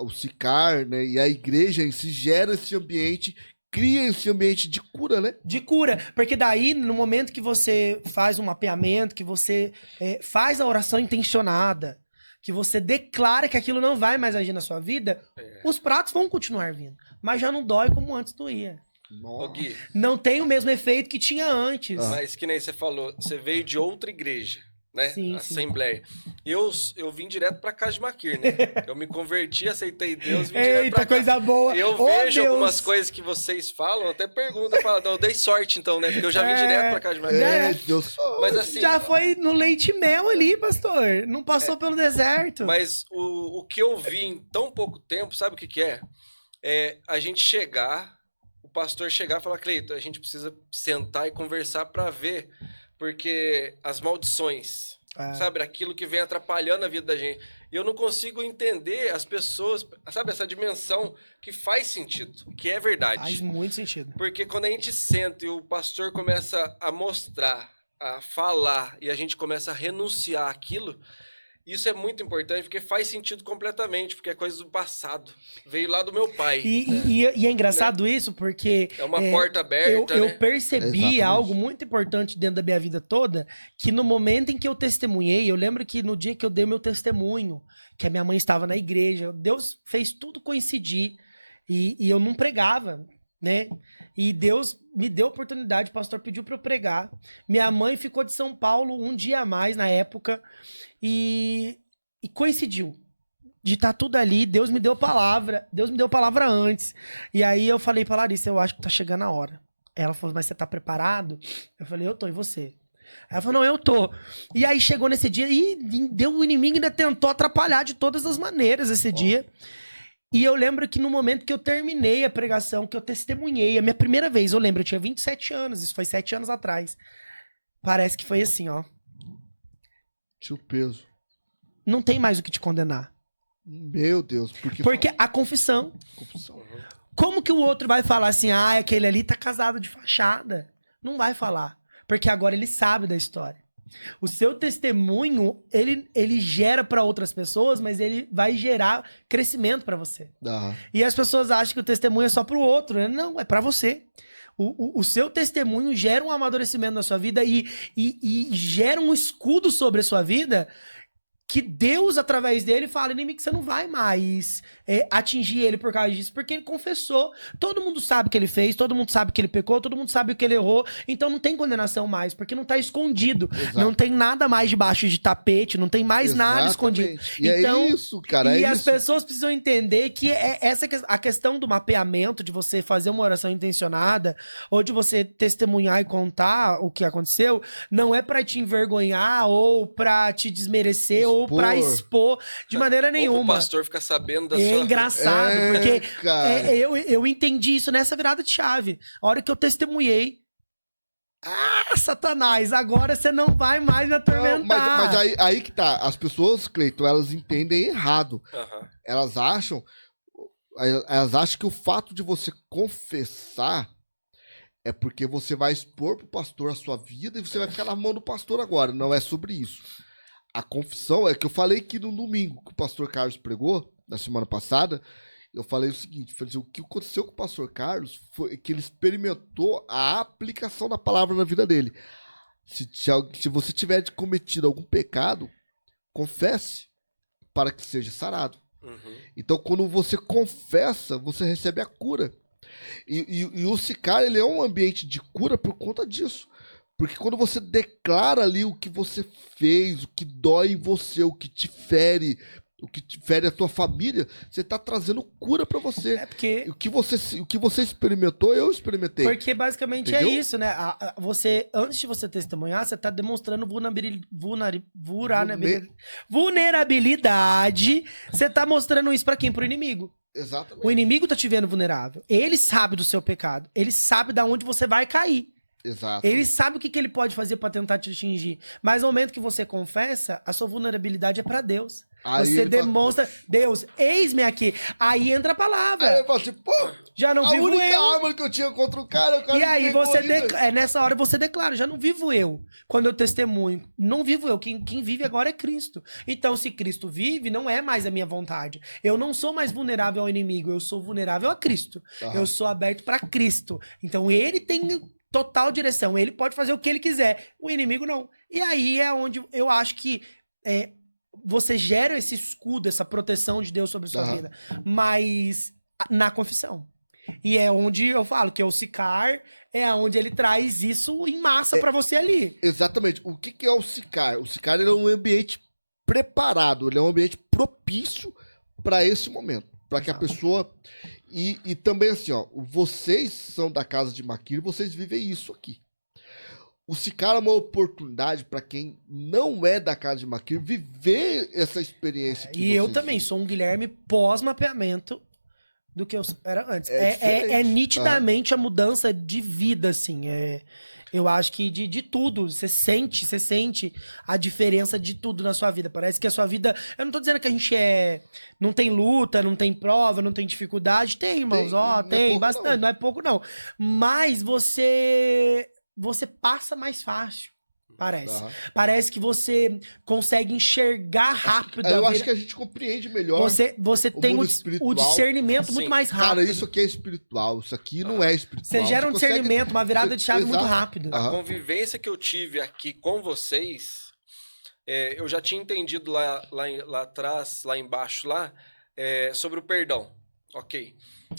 o SICAR, né? E a igreja em si gera esse ambiente, cria esse ambiente de cura, né? De cura. Porque daí, no momento que você faz um mapeamento, que você faz a oração intencionada, que você declara que aquilo não vai mais agir na sua vida, os pratos vão continuar vindo. Mas já não dói como antes doía. Ô, Nossa. Gui, Não tem o mesmo efeito que tinha antes. mas que nem você falou, você veio de outra igreja, né? Sim, sim. Assembleia. Eu vim direto pra casa de Maquir, né? Eu me converti, aceitei Deus, vim direto pra Eita, cá. coisa boa. Eu Ô, vejo Deus. algumas coisas que vocês falam, até pergunto, eu falo, não, eu dei sorte então, né? Porque eu já vim direto pra casa de Maquir. É, Deus só. Mas assim, Já foi no leite e mel ali, pastor. Não passou pelo deserto. mas o que eu vi em tão pouco tempo, sabe o que que é? É a gente chegar, o pastor chegar e falar, Cleiton, a gente precisa sentar e conversar pra ver, porque as maldições, sabe, aquilo que vem atrapalhando a vida da gente. E eu não consigo entender as pessoas, sabe, essa dimensão que faz sentido, que é verdade. Faz muito sentido. Porque quando a gente senta e o pastor começa a mostrar, a falar, e a gente começa a renunciar àquilo, isso é muito importante, porque faz sentido completamente, porque é coisa do passado. Veio lá do meu pai. E é engraçado isso, porque É uma porta aberta, eu né? percebi Exatamente. algo muito importante dentro da minha vida toda, que no momento em que eu testemunhei, eu lembro que no dia que eu dei meu testemunho, que a minha mãe estava na igreja, Deus fez tudo coincidir, e eu não pregava, né? E Deus me deu a oportunidade, o pastor pediu para eu pregar. Minha mãe ficou de São Paulo um dia a mais na época, e coincidiu. De estar tudo ali, Deus me deu palavra antes. E aí eu falei pra Larissa, eu acho que tá chegando a hora. Ela falou, mas você tá preparado? Eu falei, eu tô, e você? Ela falou, não, eu tô. E aí chegou nesse dia e o inimigo ainda tentou atrapalhar de todas as maneiras esse dia. E eu lembro que no momento que eu terminei a pregação, que eu testemunhei, a minha primeira vez, eu lembro, eu tinha 27 anos, isso foi 7 anos atrás. Parece que foi assim, ó. Tio peso. Não tem mais o que te condenar. Meu Deus. Porque a confissão. Confissão. Como que o outro vai falar assim, ah, aquele ali tá casado de fachada? Não vai falar. Porque agora ele sabe da história. O seu testemunho, ele gera pra outras pessoas, mas ele vai gerar crescimento pra você. E as pessoas acham que o testemunho é só pro outro, né? Não, é pra você. O seu testemunho gera um amadurecimento na sua vida e gera um escudo sobre a sua vida que Deus, através dele, fala, inimigo, você não vai mais atingir ele por causa disso, porque ele confessou. Todo mundo sabe o que ele fez, todo mundo sabe que ele pecou, todo mundo sabe o que ele errou, então não tem condenação mais, porque não tá escondido. Exato. Não tem nada mais debaixo de tapete, não tem mais nada escondido. E Então, é isso, cara. e É as isso. pessoas precisam entender que a questão do mapeamento, de você fazer uma oração intencionada, ou de você testemunhar e contar o que aconteceu, não é pra te envergonhar, ou pra te desmerecer, ou pra expor de maneira Ou pro nenhuma. pastor ficar sabendo da É sua... engraçado, porque cara. eu entendi isso nessa virada de chave. A hora que eu testemunhei, Satanás, agora você não vai mais me atormentar. Não, mas aí que tá. As pessoas, Cleiton, elas entendem errado. Aham. Elas acham que o fato de você confessar é porque você vai expor pro pastor a sua vida e você vai ficar na mão do pastor agora. Não é sobre isso. A confissão é que eu falei que no domingo que o pastor Carlos pregou, na semana passada, eu falei o seguinte, falei assim, o que aconteceu com o pastor Carlos foi que ele experimentou a aplicação da palavra na vida dele. Se você tiver cometido algum pecado, confesse para que seja sarado. Uhum. Então, quando você confessa, você recebe a cura. E o Sicar, ele é um ambiente de cura por conta disso. Porque quando você declara ali o que você fez, o que dói em você, o que te fere a tua família, você tá trazendo cura pra você. É porque... O que você experimentou, eu experimentei. Porque basicamente Entendeu? é isso, né? Você, antes de você testemunhar, você tá demonstrando vulnerabilidade. Você tá mostrando isso pra quem? Pro inimigo. Exatamente. O inimigo tá te vendo vulnerável. Ele sabe do seu pecado. Ele sabe da onde você vai cair. Exato. Ele sabe o que ele pode fazer pra tentar te atingir. Mas no momento que você confessa, a sua vulnerabilidade é pra Deus. Aí Você ele fala- demonstra, Deus, eis-me aqui. Aí entra a palavra. Aí ele fala assim, pô, Já não a vivo única eu. arma que eu tinha contra o cara E aí me pegou você ainda. nessa hora você declara, já não vivo eu. Quando eu testemunho, não vivo eu, quem vive agora é Cristo. Então, se Cristo vive, não é mais a minha vontade. Eu não sou mais vulnerável ao inimigo, eu sou vulnerável a Cristo. Aham. Eu sou aberto para Cristo. Então, ele tem total direção, ele pode fazer o que ele quiser. O inimigo não. E aí é onde eu acho que você gera esse escudo, essa proteção de Deus sobre a sua Aham. vida. Mas na confissão. E é onde eu falo que é o Sicar, é onde ele traz isso em massa pra você ali. Exatamente. O que que é o SICAR? O SICAR ele é um ambiente preparado, ele é um ambiente propício para esse momento, para que a pessoa e também assim, ó, vocês são da casa de Maquir, vocês vivem isso aqui. O SICAR é uma oportunidade para quem não é da casa de Maquir viver essa experiência que E eu vocês também vivem. sou um Guilherme pós-mapeamento do que eu era antes. É É diferente. nitidamente a mudança de vida, assim. Eu acho que de tudo. Você sente a diferença de tudo na sua vida. Parece que a sua vida. Eu não tô dizendo que a gente não tem luta, não tem prova, não tem dificuldade. Tem, irmãos. Tem, Ó, não é tem pouco, bastante, não. não é pouco, não. Mas você passa mais fácil. Parece. Aham. Parece que você consegue enxergar rápido. Eu a acho vida. que a gente compreende melhor. Você tem mundo o espiritual. discernimento muito Sim. mais rápido. Cara, isso aqui é espiritual, isso aqui não é espiritual. Você gera um consegue- discernimento, uma virada de chave muito Exato. rápido. A Aham. convivência que eu tive aqui com vocês, eu já tinha entendido lá atrás, lá embaixo, sobre o perdão. Ok.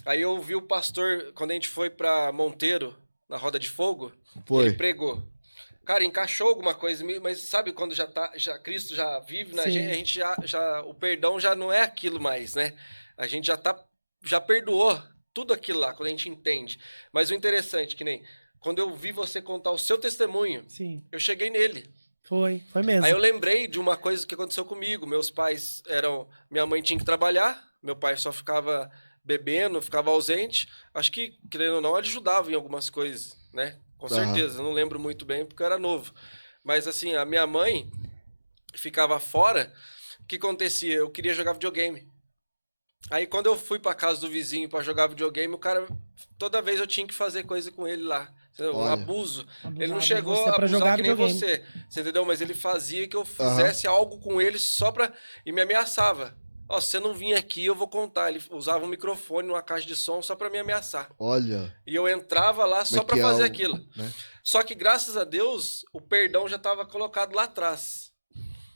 Aí eu vi o pastor, quando a gente foi pra Monteiro, na Roda de Fogo, Foi. ele pregou. Cara, encaixou alguma coisa, mas sabe quando Cristo já vive na Sim. gente, a gente o perdão já não é aquilo mais, né? A gente já perdoou tudo aquilo lá, quando a gente entende. Mas o interessante, que nem, quando eu vi você contar o seu testemunho, Sim, eu cheguei nele. foi mesmo. Aí eu lembrei de uma coisa que aconteceu comigo. Meus pais minha mãe tinha que trabalhar, meu pai só ficava bebendo, ficava ausente. Acho que, querendo ou não, ele ajudava em algumas coisas, né? Com Aham. certeza, eu não lembro muito bem porque eu era novo. Mas assim, a minha mãe ficava fora, o que acontecia? Eu queria jogar videogame. Aí quando eu fui pra casa do vizinho pra jogar videogame, o cara, toda vez eu tinha que fazer coisa com ele lá. Entendeu? Um Olha. abuso. Ele não Abusado de chegou você a pra abusar jogar que nem videogame. você entendeu? Mas ele fazia que eu fizesse algo com ele só pra... E me ameaçava. Ó, se você não vir aqui, eu vou contar. Ele usava um microfone numa caixa de som só pra me ameaçar. Olha, E eu entrava lá só pra que é fazer o- aquilo. né? Só que, graças a Deus, o perdão já estava colocado lá atrás.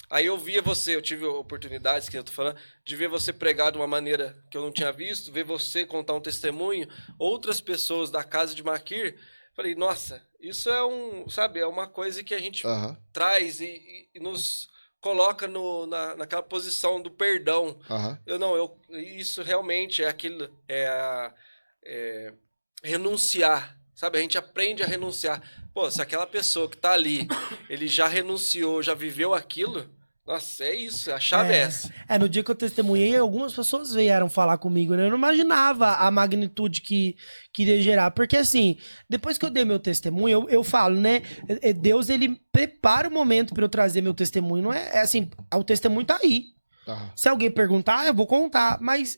Aí eu via você, eu tive oportunidades, que eu tô falando, de ver você pregar de uma maneira que eu não tinha visto, ver você contar um testemunho, outras pessoas da casa de Maquir. Falei, nossa, isso é é uma coisa que a gente Aham, traz e nos coloca naquela posição do perdão. aham. Isso realmente é aquilo, renunciar, sabe? A gente aprende a renunciar. Pô, se aquela pessoa que tá ali, ele já renunciou, já viveu aquilo, nossa, é isso, a chave é essa. No dia que eu testemunhei, algumas pessoas vieram falar comigo, né? Eu não imaginava a magnitude que iria gerar. Porque, assim, depois que eu dei meu testemunho, eu falo, né? Deus, ele prepara o momento pra eu trazer meu testemunho. Não é assim, o testemunho tá aí. Aham. Se alguém perguntar, eu vou contar. Mas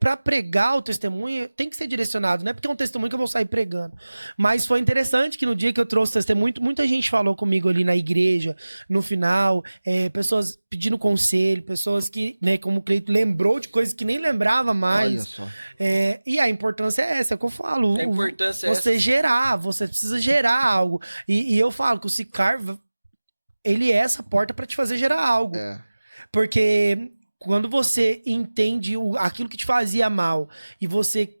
para pregar o testemunho, tem que ser direcionado, não é porque é um testemunho que eu vou sair pregando. Mas foi interessante que no dia que eu trouxe testemunho, muita gente falou comigo ali na igreja, no final, pessoas pedindo conselho, pessoas que, né, como o Cleito lembrou de coisas que nem lembrava Olha mais. só. E a importância é essa, é o que eu falo. A importância é Você essa. gerar, você precisa gerar algo. E eu falo que o Sicar, ele é essa porta para te fazer gerar algo. É. Porque quando você entende aquilo que te fazia mal e você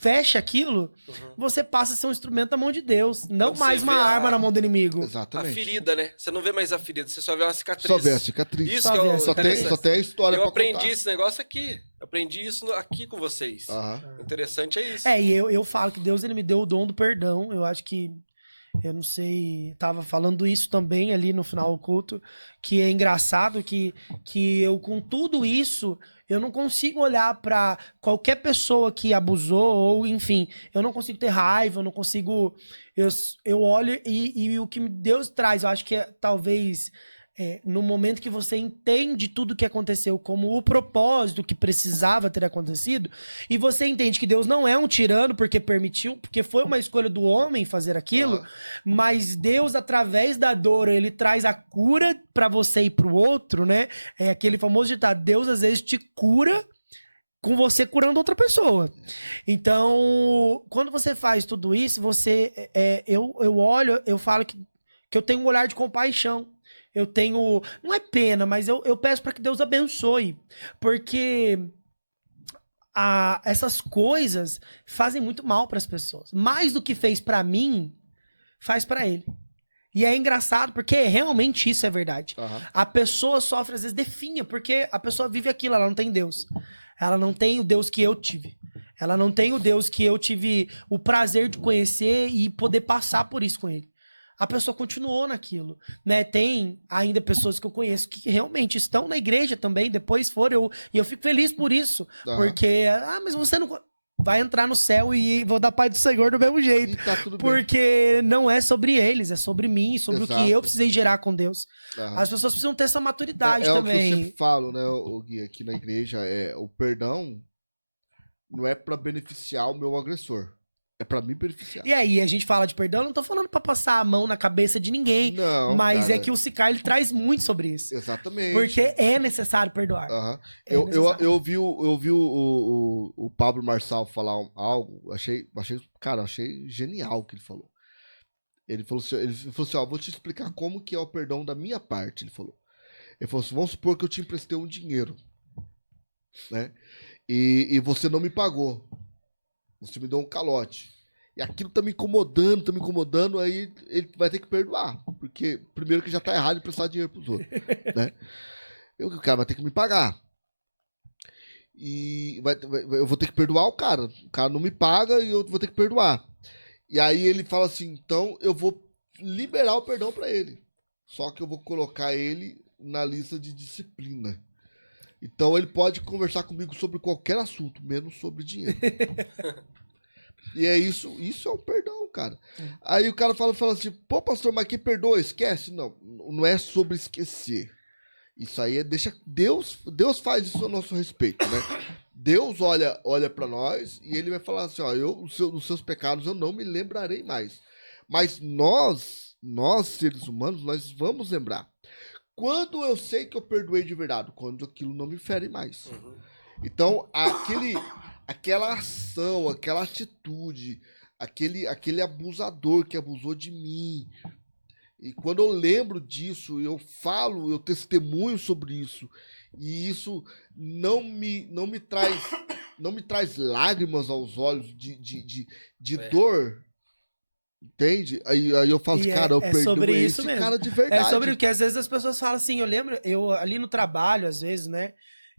fecha aquilo, você passa a ser um instrumento na mão de Deus. Não Quando mais você uma vê arma na mão do inimigo. A Exatamente. ferida, né? Você não vê mais a ferida, você só vê uma cicatriz. Só vê a cicatriz. Isso Só que é vê o a Só tem, interessante. só tem a história Eu pra aprendi contar. esse negócio aqui. Aprendi isso aqui com vocês. Aham. O interessante é isso. E eu falo que Deus, ele me deu o dom do perdão. Eu acho que, eu não sei, tava falando isso também ali no final do culto, que é engraçado que eu, com tudo isso, eu não consigo olhar pra qualquer pessoa que abusou, ou enfim, eu não consigo ter raiva, eu não consigo. Eu olho e o que Deus traz, eu acho que talvez. No momento que você entende tudo que aconteceu como o propósito que precisava ter acontecido, e você entende que Deus não é um tirano porque permitiu, porque foi uma escolha do homem fazer aquilo, Aham. mas Deus, através da dor, ele traz a cura pra você e pro outro, né? É aquele famoso ditado, Deus às vezes te cura com você curando outra pessoa. Então, quando você faz tudo isso, eu olho, eu falo que eu tenho um olhar de compaixão. Eu tenho, não é pena, mas eu peço para que Deus abençoe, porque essas coisas fazem muito mal para as pessoas. Mais do que fez para mim, faz para ele. E é engraçado porque realmente isso é verdade. Aham. A pessoa sofre, às vezes, definha, porque a pessoa vive aquilo, ela não tem Deus. Ela não tem o Deus que eu tive. Ela não tem o Deus que eu tive o prazer de conhecer e poder passar por isso com ele. A pessoa continuou naquilo, né? Tem ainda pessoas que eu conheço que realmente estão na igreja também, depois foram, e eu fico feliz por isso. Aham. Porque, mas você não vai entrar no céu e vou dar paz do Senhor do mesmo jeito. E tá tudo bem. Porque não é sobre eles, é sobre mim, sobre o Exato. que eu precisei gerar com Deus. Aham. As pessoas precisam ter essa maturidade É o que eu também. sempre falo, né, o Gui, aqui na igreja, o perdão não é pra beneficiar o meu agressor, é pra me beneficiar. E aí, a gente fala de perdão, não tô falando pra passar a mão na cabeça de ninguém, Não, mas cara, é que o Sicar, ele traz muito sobre isso. exatamente. Porque é necessário perdoar. Aham. É Eu necessário. vi o Pablo Marçal falar algo, achei genial o que ele falou. Ele falou assim, ó, vou te explicar como que é o perdão da minha parte, ele falou. Ele falou assim, vamos supor que eu te emprestei um dinheiro, né? E você não me pagou. Você me deu um calote. E aquilo tá me incomodando, aí ele vai ter que perdoar. Porque, primeiro que já tá errado emprestar dinheiro pros outros, né? O cara vai ter que me pagar. E eu vou ter que perdoar o cara. O cara não me paga e eu vou ter que perdoar. E aí ele fala assim, então eu vou liberar o perdão pra ele. Só que eu vou colocar ele na lista de disciplina. Então ele pode conversar comigo sobre qualquer assunto, menos sobre dinheiro. E é isso é um perdão, cara. Aí o cara fala assim, pô, pastor, mas quem perdoa, esquece? Não é sobre esquecer. Isso aí deixa Deus faz isso a nosso respeito, né? Deus olha para nós e ele vai falar assim, ó, dos seus pecados eu não me lembrarei mais. Mas nós seres humanos, nós vamos lembrar. Quando eu sei que eu perdoei de verdade? Quando aquilo não me fere mais. Uhum. Então, aquela ação, aquela atitude, aquele abusador que abusou de mim. E quando eu lembro disso, eu falo, eu testemunho sobre isso. E isso não me traz lágrimas aos olhos de dor. Entende? Aí eu falo assim, cara, eu perdoei sobre isso esse mesmo. cara de verdade. É sobre o que às vezes as pessoas falam assim, eu ali no trabalho, às vezes, né?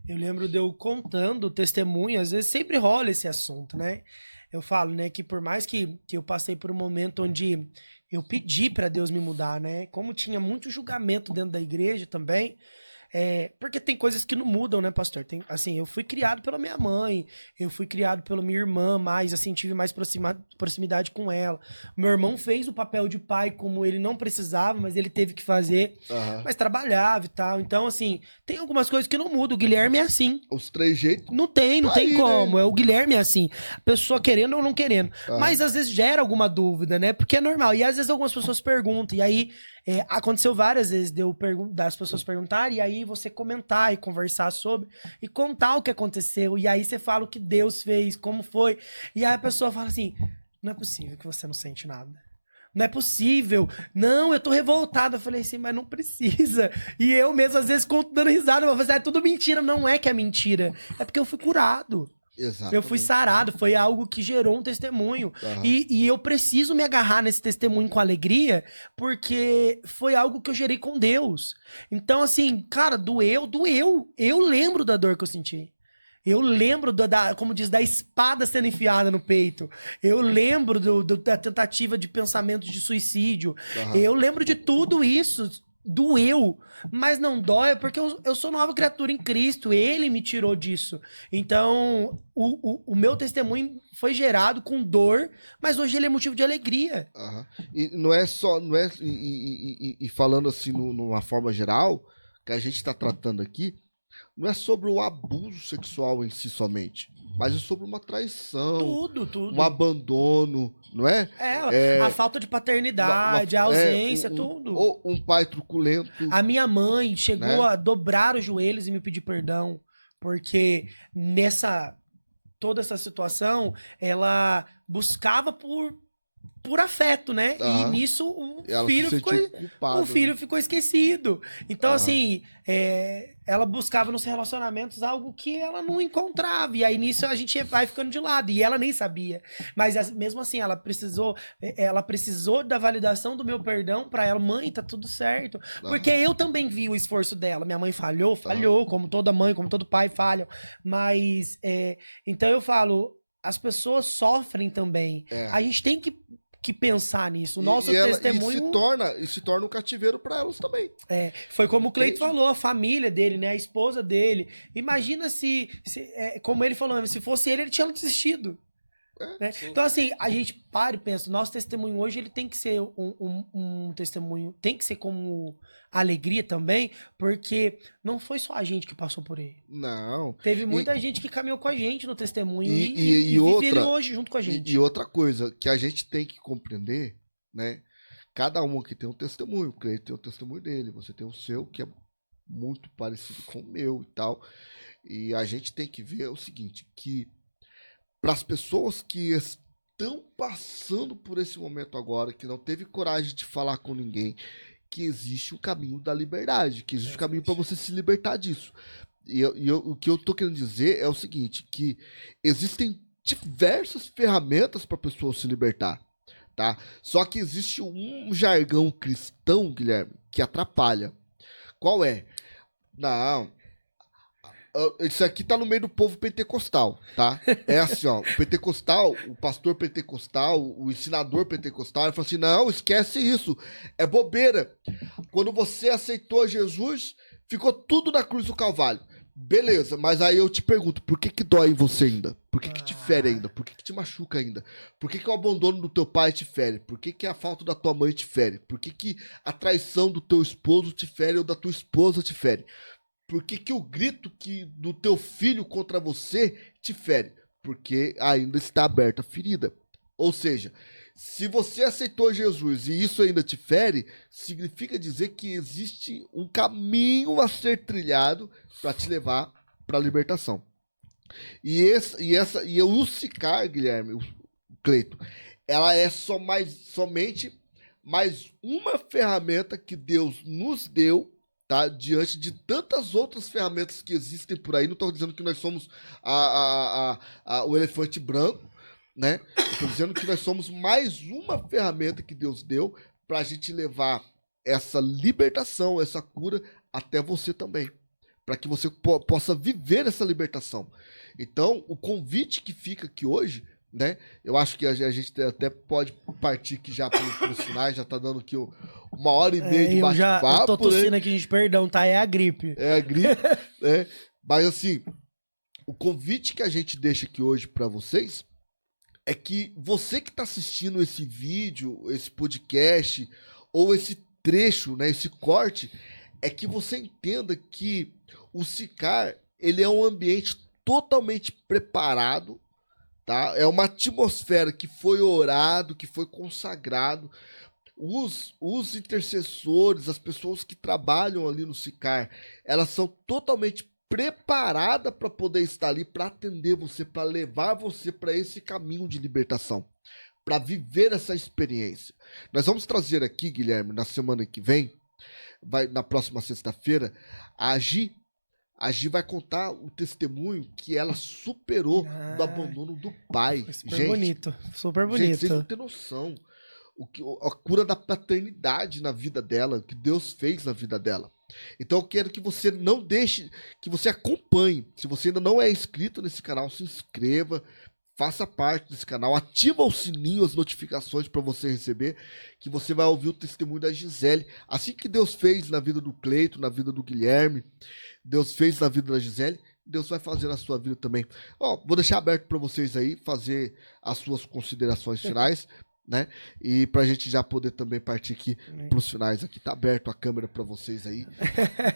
Eu lembro de eu contando testemunho, às vezes sempre rola esse assunto, né? Eu falo, né, que por mais que eu passei por um momento onde eu pedi pra Deus me mudar, né? Como tinha muito julgamento dentro da igreja também, porque tem coisas que não mudam, né, pastor? Assim, eu fui criado pela minha mãe, eu fui criado pela minha irmã, mais, assim, tive mais proximidade com ela. Meu irmão fez o papel de pai como ele não precisava, mas ele teve que fazer, Aham. mas trabalhava e tal. Então, assim, tem algumas coisas que não mudam. O Guilherme é assim. Os 3 jeitos. Não tem Aí, como. né? O Guilherme é assim. A pessoa querendo ou não querendo. Aham. Mas às vezes gera alguma dúvida, né? Porque é normal. E às vezes algumas pessoas perguntam. E aí aconteceu várias vezes das pessoas perguntarem. E aí você comentar e conversar sobre. E contar o que aconteceu. E aí você fala o que Deus fez, como foi. E aí a pessoa fala assim: não é possível que você não sente nada. Não é possível. Não, eu tô revoltado. Eu falei assim, mas não precisa. E eu mesmo, às vezes, conto dando risada. Eu falei, é tudo mentira. Não é que é mentira. É porque eu fui curado. Exato. Eu fui sarado. Foi algo que gerou um testemunho. Aham. E eu preciso me agarrar nesse testemunho com alegria, porque foi algo que eu gerei com Deus. Então, assim, cara, doeu. Eu lembro da dor que eu senti. Eu lembro, como diz, da espada sendo enfiada no peito. Eu lembro da tentativa de pensamento de suicídio. Aham. Eu lembro de tudo isso. Doeu. Mas não dói porque eu sou nova criatura em Cristo. Ele me tirou disso. Então, o meu testemunho foi gerado com dor, mas hoje ele é motivo de alegria. Aham. E não é só. E falando assim, numa forma geral, que a gente está tratando aqui, não é sobre o abuso sexual em si somente, mas é sobre uma traição, Tudo. um abandono, não é? A falta de paternidade, a ausência, tudo. Ou um pai truculento. A minha mãe chegou Né? a dobrar os joelhos e me pedir perdão, porque toda essa situação, ela buscava por afeto, né? E Aham. nisso o Ela filho se ficou, sentiu culpada. o filho ficou esquecido. Então, Aham. assim, ela buscava nos relacionamentos algo que ela não encontrava. E aí nisso a gente vai ficando de lado. E ela nem sabia. Mas mesmo assim, ela precisou da validação do meu perdão pra ela. Mãe, tá tudo certo. Porque eu também vi o esforço dela. Minha mãe falhou, como toda mãe, como todo pai falham. Mas, então eu falo, as pessoas sofrem também. É. A gente tem que pensar nisso. O nosso E testemunho... se torna um cativeiro para elas também. Foi como o Cleito Entende? falou, a família dele, né? A esposa dele. Imagina como ele falou, se fosse ele tinha desistido. Né? Sim. Então, assim, a gente para e pensa, o nosso testemunho hoje, ele tem que ser um testemunho, tem que ser como alegria também, porque não foi só a gente que passou por ele. Não. Teve muita gente que caminhou com a gente no testemunho E vive outra- ele hoje junto com a gente. E outra coisa que a gente tem que compreender, né? Cada um aqui tem um testemunho. O Cleiton tem o testemunho dele, você tem o seu, que é muito parecido com o meu e tal. E a gente tem que ver o seguinte, que para as pessoas que estão passando por esse momento agora, que não teve coragem de falar com ninguém, que existe o caminho da liberdade, que existe o caminho para você se libertar disso. O que eu tô querendo dizer é o seguinte, que existem diversas ferramentas para a pessoa se libertar, tá? Só que existe um jargão cristão, Guilherme, que atrapalha. Qual é? Não, isso aqui tá no meio do povo pentecostal, tá? É assim, ó, o pentecostal, o pastor pentecostal, o ensinador pentecostal, ele fala assim, não, esquece isso, é bobeira. Quando você aceitou Jesus, ficou tudo na cruz do Calvário. Beleza, mas aí eu te pergunto, por que dói em você ainda? Por que te fere ainda? Por que te machuca ainda? Por que o abandono do teu pai te fere? Por que a falta da tua mãe te fere? Por que a traição do teu esposo te fere ou da tua esposa te fere? Por que o grito do teu filho contra você te fere? Porque ainda está aberta a ferida. Ou seja, se você aceitou Jesus e isso ainda te fere, significa dizer que existe um caminho a ser trilhado para te levar para a libertação. E o Sicar, Guilherme, o Cleito, ela é somente mais uma ferramenta que Deus nos deu, tá? Diante de tantas outras ferramentas que existem por aí. Não estou dizendo que nós somos o elefante branco, né? Estou dizendo que nós somos mais uma ferramenta que Deus deu para a gente levar essa libertação, essa cura até você também, para que você possa viver essa libertação. Então, o convite que fica aqui hoje, né? Eu acho que a gente até pode partir aqui já para os finais, já tá dando aqui 1h30 de Eu bate-papo. tô tossindo né? aqui, gente, perdão, tá? É a gripe. É a gripe, né? Mas assim, o convite que a gente deixa aqui hoje para vocês é que você que está assistindo esse vídeo, esse podcast, ou esse trecho, né, esse corte, é que você entenda que o Sicar, ele é um ambiente totalmente preparado, tá? É uma atmosfera que foi orado, que foi consagrado. Os intercessores, as pessoas que trabalham ali no Sicar, elas são totalmente preparadas para poder estar ali, para atender você, para levar você para esse caminho de libertação, para viver essa experiência. Nós vamos trazer aqui, Guilherme, na semana que vem, na próxima sexta-feira, a Gi. A Gi vai contar o testemunho que ela superou do abandono do pai. Super bonito, super bonito. Gente, vocês não têm noção. A cura da paternidade na vida dela, o que Deus fez na vida dela. Então eu quero que você não deixe, que você acompanhe. Se você ainda não é inscrito nesse canal, se inscreva, faça parte desse canal, ativa o sininho, as notificações para você receber, que você vai ouvir o testemunho da Gisele. Assim que Deus fez na vida do Cleito, na vida do Guilherme, Deus fez na vida da Gisele, Deus vai fazer na sua vida também. Vou deixar aberto para vocês aí, fazer as suas considerações finais, né? E pra gente já poder também partir aqui pros finais. Aqui tá aberto a câmera para vocês aí.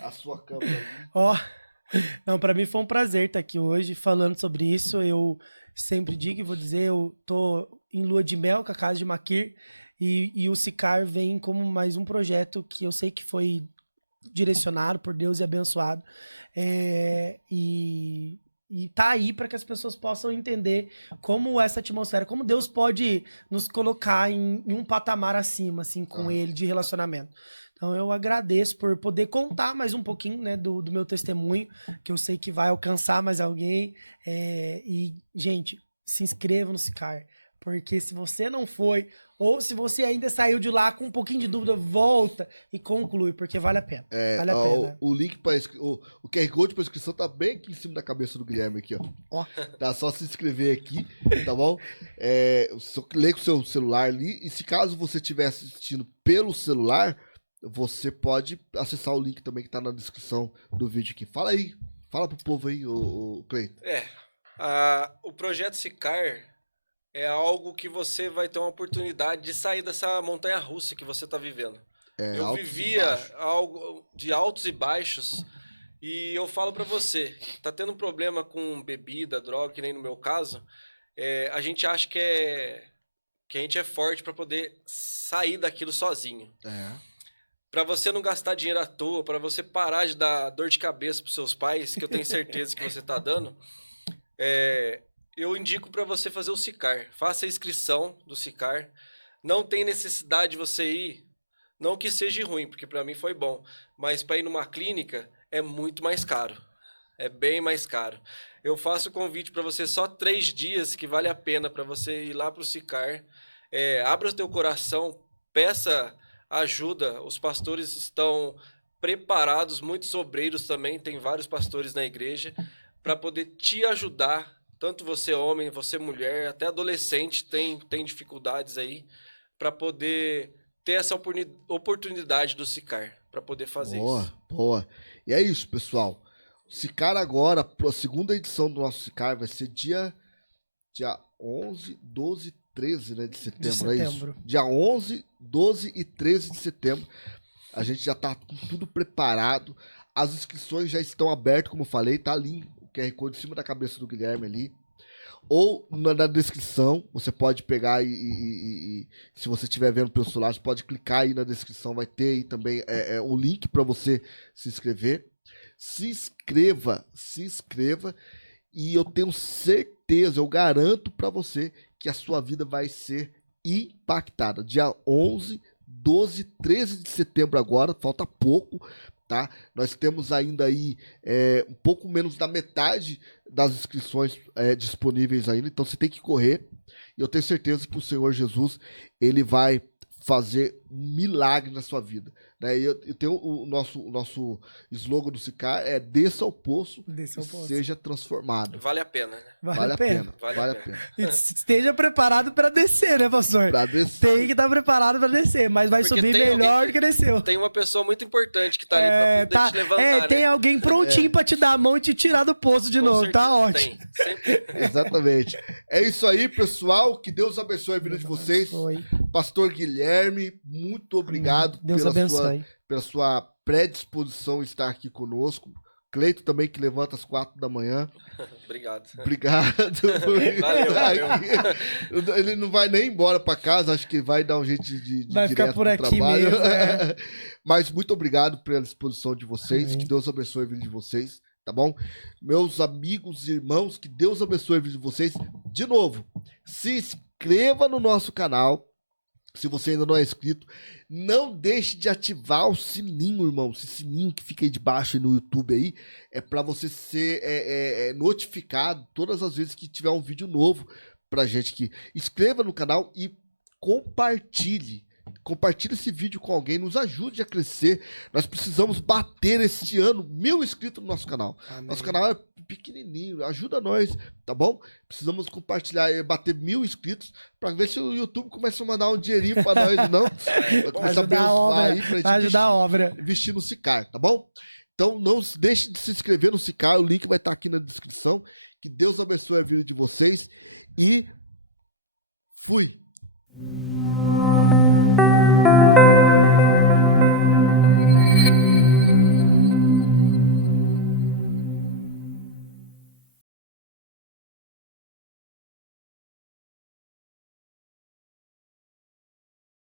A sua câmera aí. Não, pra mim foi um prazer estar aqui hoje falando sobre isso. Eu sempre digo e vou dizer, eu tô em lua de mel com a Casa de Maquir e o Sicar vem como mais um projeto que eu sei que foi direcionado por Deus e abençoado. E E tá aí para que as pessoas possam entender como essa atmosfera, como Deus pode nos colocar em um patamar acima, assim, com ele, de relacionamento. Então eu agradeço por poder contar mais um pouquinho, né, do meu testemunho, que eu sei que vai alcançar mais alguém. E, gente, se inscreva no Sicar, porque se você não foi, ou se você ainda saiu de lá com um pouquinho de dúvida, volta e conclui, porque vale a pena. Vale a pena. O link para o QR Code para inscrição tá bem aqui em cima da cabeça do Guilherme aqui, ó. Tá só se inscrever aqui, tá bom? Lê com o seu celular ali, e se caso você estiver assistindo pelo celular, você pode acessar o link também que tá na descrição do vídeo aqui. Fala aí, fala pro povo aí, o Cleiton. O projeto Sicar é algo que você vai ter uma oportunidade de sair dessa montanha-russa que você está vivendo. Eu vivia algo de altos e baixos, e eu falo para você, tá tendo um problema com bebida, droga, que nem no meu caso, a gente acha que a gente é forte para poder sair daquilo sozinho. Para você não gastar dinheiro à toa, para você parar de dar dor de cabeça pros seus pais, que eu tenho certeza que você tá dando, eu indico para você fazer o Sicar. Faça a inscrição do Sicar. Não tem necessidade de você ir, não que seja ruim, porque para mim foi bom, mas para ir numa clínica é muito mais caro. É bem mais caro. Eu faço o convite para você só 3 dias, que vale a pena para você ir lá para o Sicar. Abra o teu coração, peça ajuda. Os pastores estão preparados, muitos obreiros também, tem vários pastores na igreja, para poder te ajudar. Tanto você homem, você mulher, até adolescente tem dificuldades aí, para poder ter essa oportunidade do Sicar, para poder fazer isso. Boa. E é isso, pessoal. O Sicar agora, a segunda edição do nosso Sicar vai ser dia 11, 12 e 13, né, de setembro, é isso? Dia 11, 12 e 13 de setembro. A gente já tá com tudo preparado. As inscrições já estão abertas, como eu falei, tá ali o QR Code em cima da cabeça do Guilherme ali. Ou na descrição, você pode pegar e se você estiver vendo pelo celular, você pode clicar aí na descrição, vai ter aí também um link para você se inscrever. Se inscreva, e eu tenho certeza, eu garanto para você que a sua vida vai ser impactada. Dia 11, 12, 13 de setembro agora, falta pouco, tá? Nós temos ainda aí um pouco menos da metade das inscrições disponíveis ainda, então você tem que correr. E eu tenho certeza que o Senhor Jesus, ele vai fazer um milagre na sua vida, né? E eu tenho o nosso slogan do Sicar desça ao poço e seja transformado. Vale a pena, né? Vale a pena. E esteja preparado para descer, né, pastor? Pra descer. Tem que estar preparado para descer, mas vai Porque subir melhor do que desceu. Tem uma pessoa muito importante que tá ali pra poder te levantar, tem né? alguém prontinho pra te dar a mão e te tirar do poço de Com novo, certeza, tá ótimo. tem. Sempre. Exatamente. É isso aí, pessoal. Que Deus abençoe a vida de vocês. Pastor Guilherme, muito obrigado pela sua predisposição em estar aqui conosco. Cleito também, que levanta às 4 da manhã. Obrigado. Valeu. Ele não vai nem embora para casa, acho que vai dar um jeito de vai direto ficar por aqui trabalho. mesmo. Mas muito obrigado pela disposição de vocês. Que Deus abençoe a vida de vocês, tá bom? Meus amigos e irmãos, que Deus abençoe a vida de vocês. De novo, se inscreva no nosso canal. Se você ainda não é inscrito, não deixe de ativar o sininho, irmão. Esse sininho que fica aí de baixo aí no YouTube aí, é para você ser notificado todas as vezes que tiver um vídeo novo pra gente aqui. Inscreva no canal e compartilhe. Compartilhe esse vídeo com alguém, nos ajude a crescer. Nós precisamos bater este ano 1000 inscritos no nosso canal. Amém. Nosso canal é pequenininho, ajuda nós, tá bom? Precisamos compartilhar e bater 1000 inscritos para ver se o YouTube começa a mandar um dinheirinho para nós, não? Vai começar a abençoar aí pra gente ajudar a obra. Investir no Sicar, tá bom? Então não deixe de se inscrever no Sicar, o link vai estar aqui na descrição. Que Deus abençoe a vida de vocês e fui!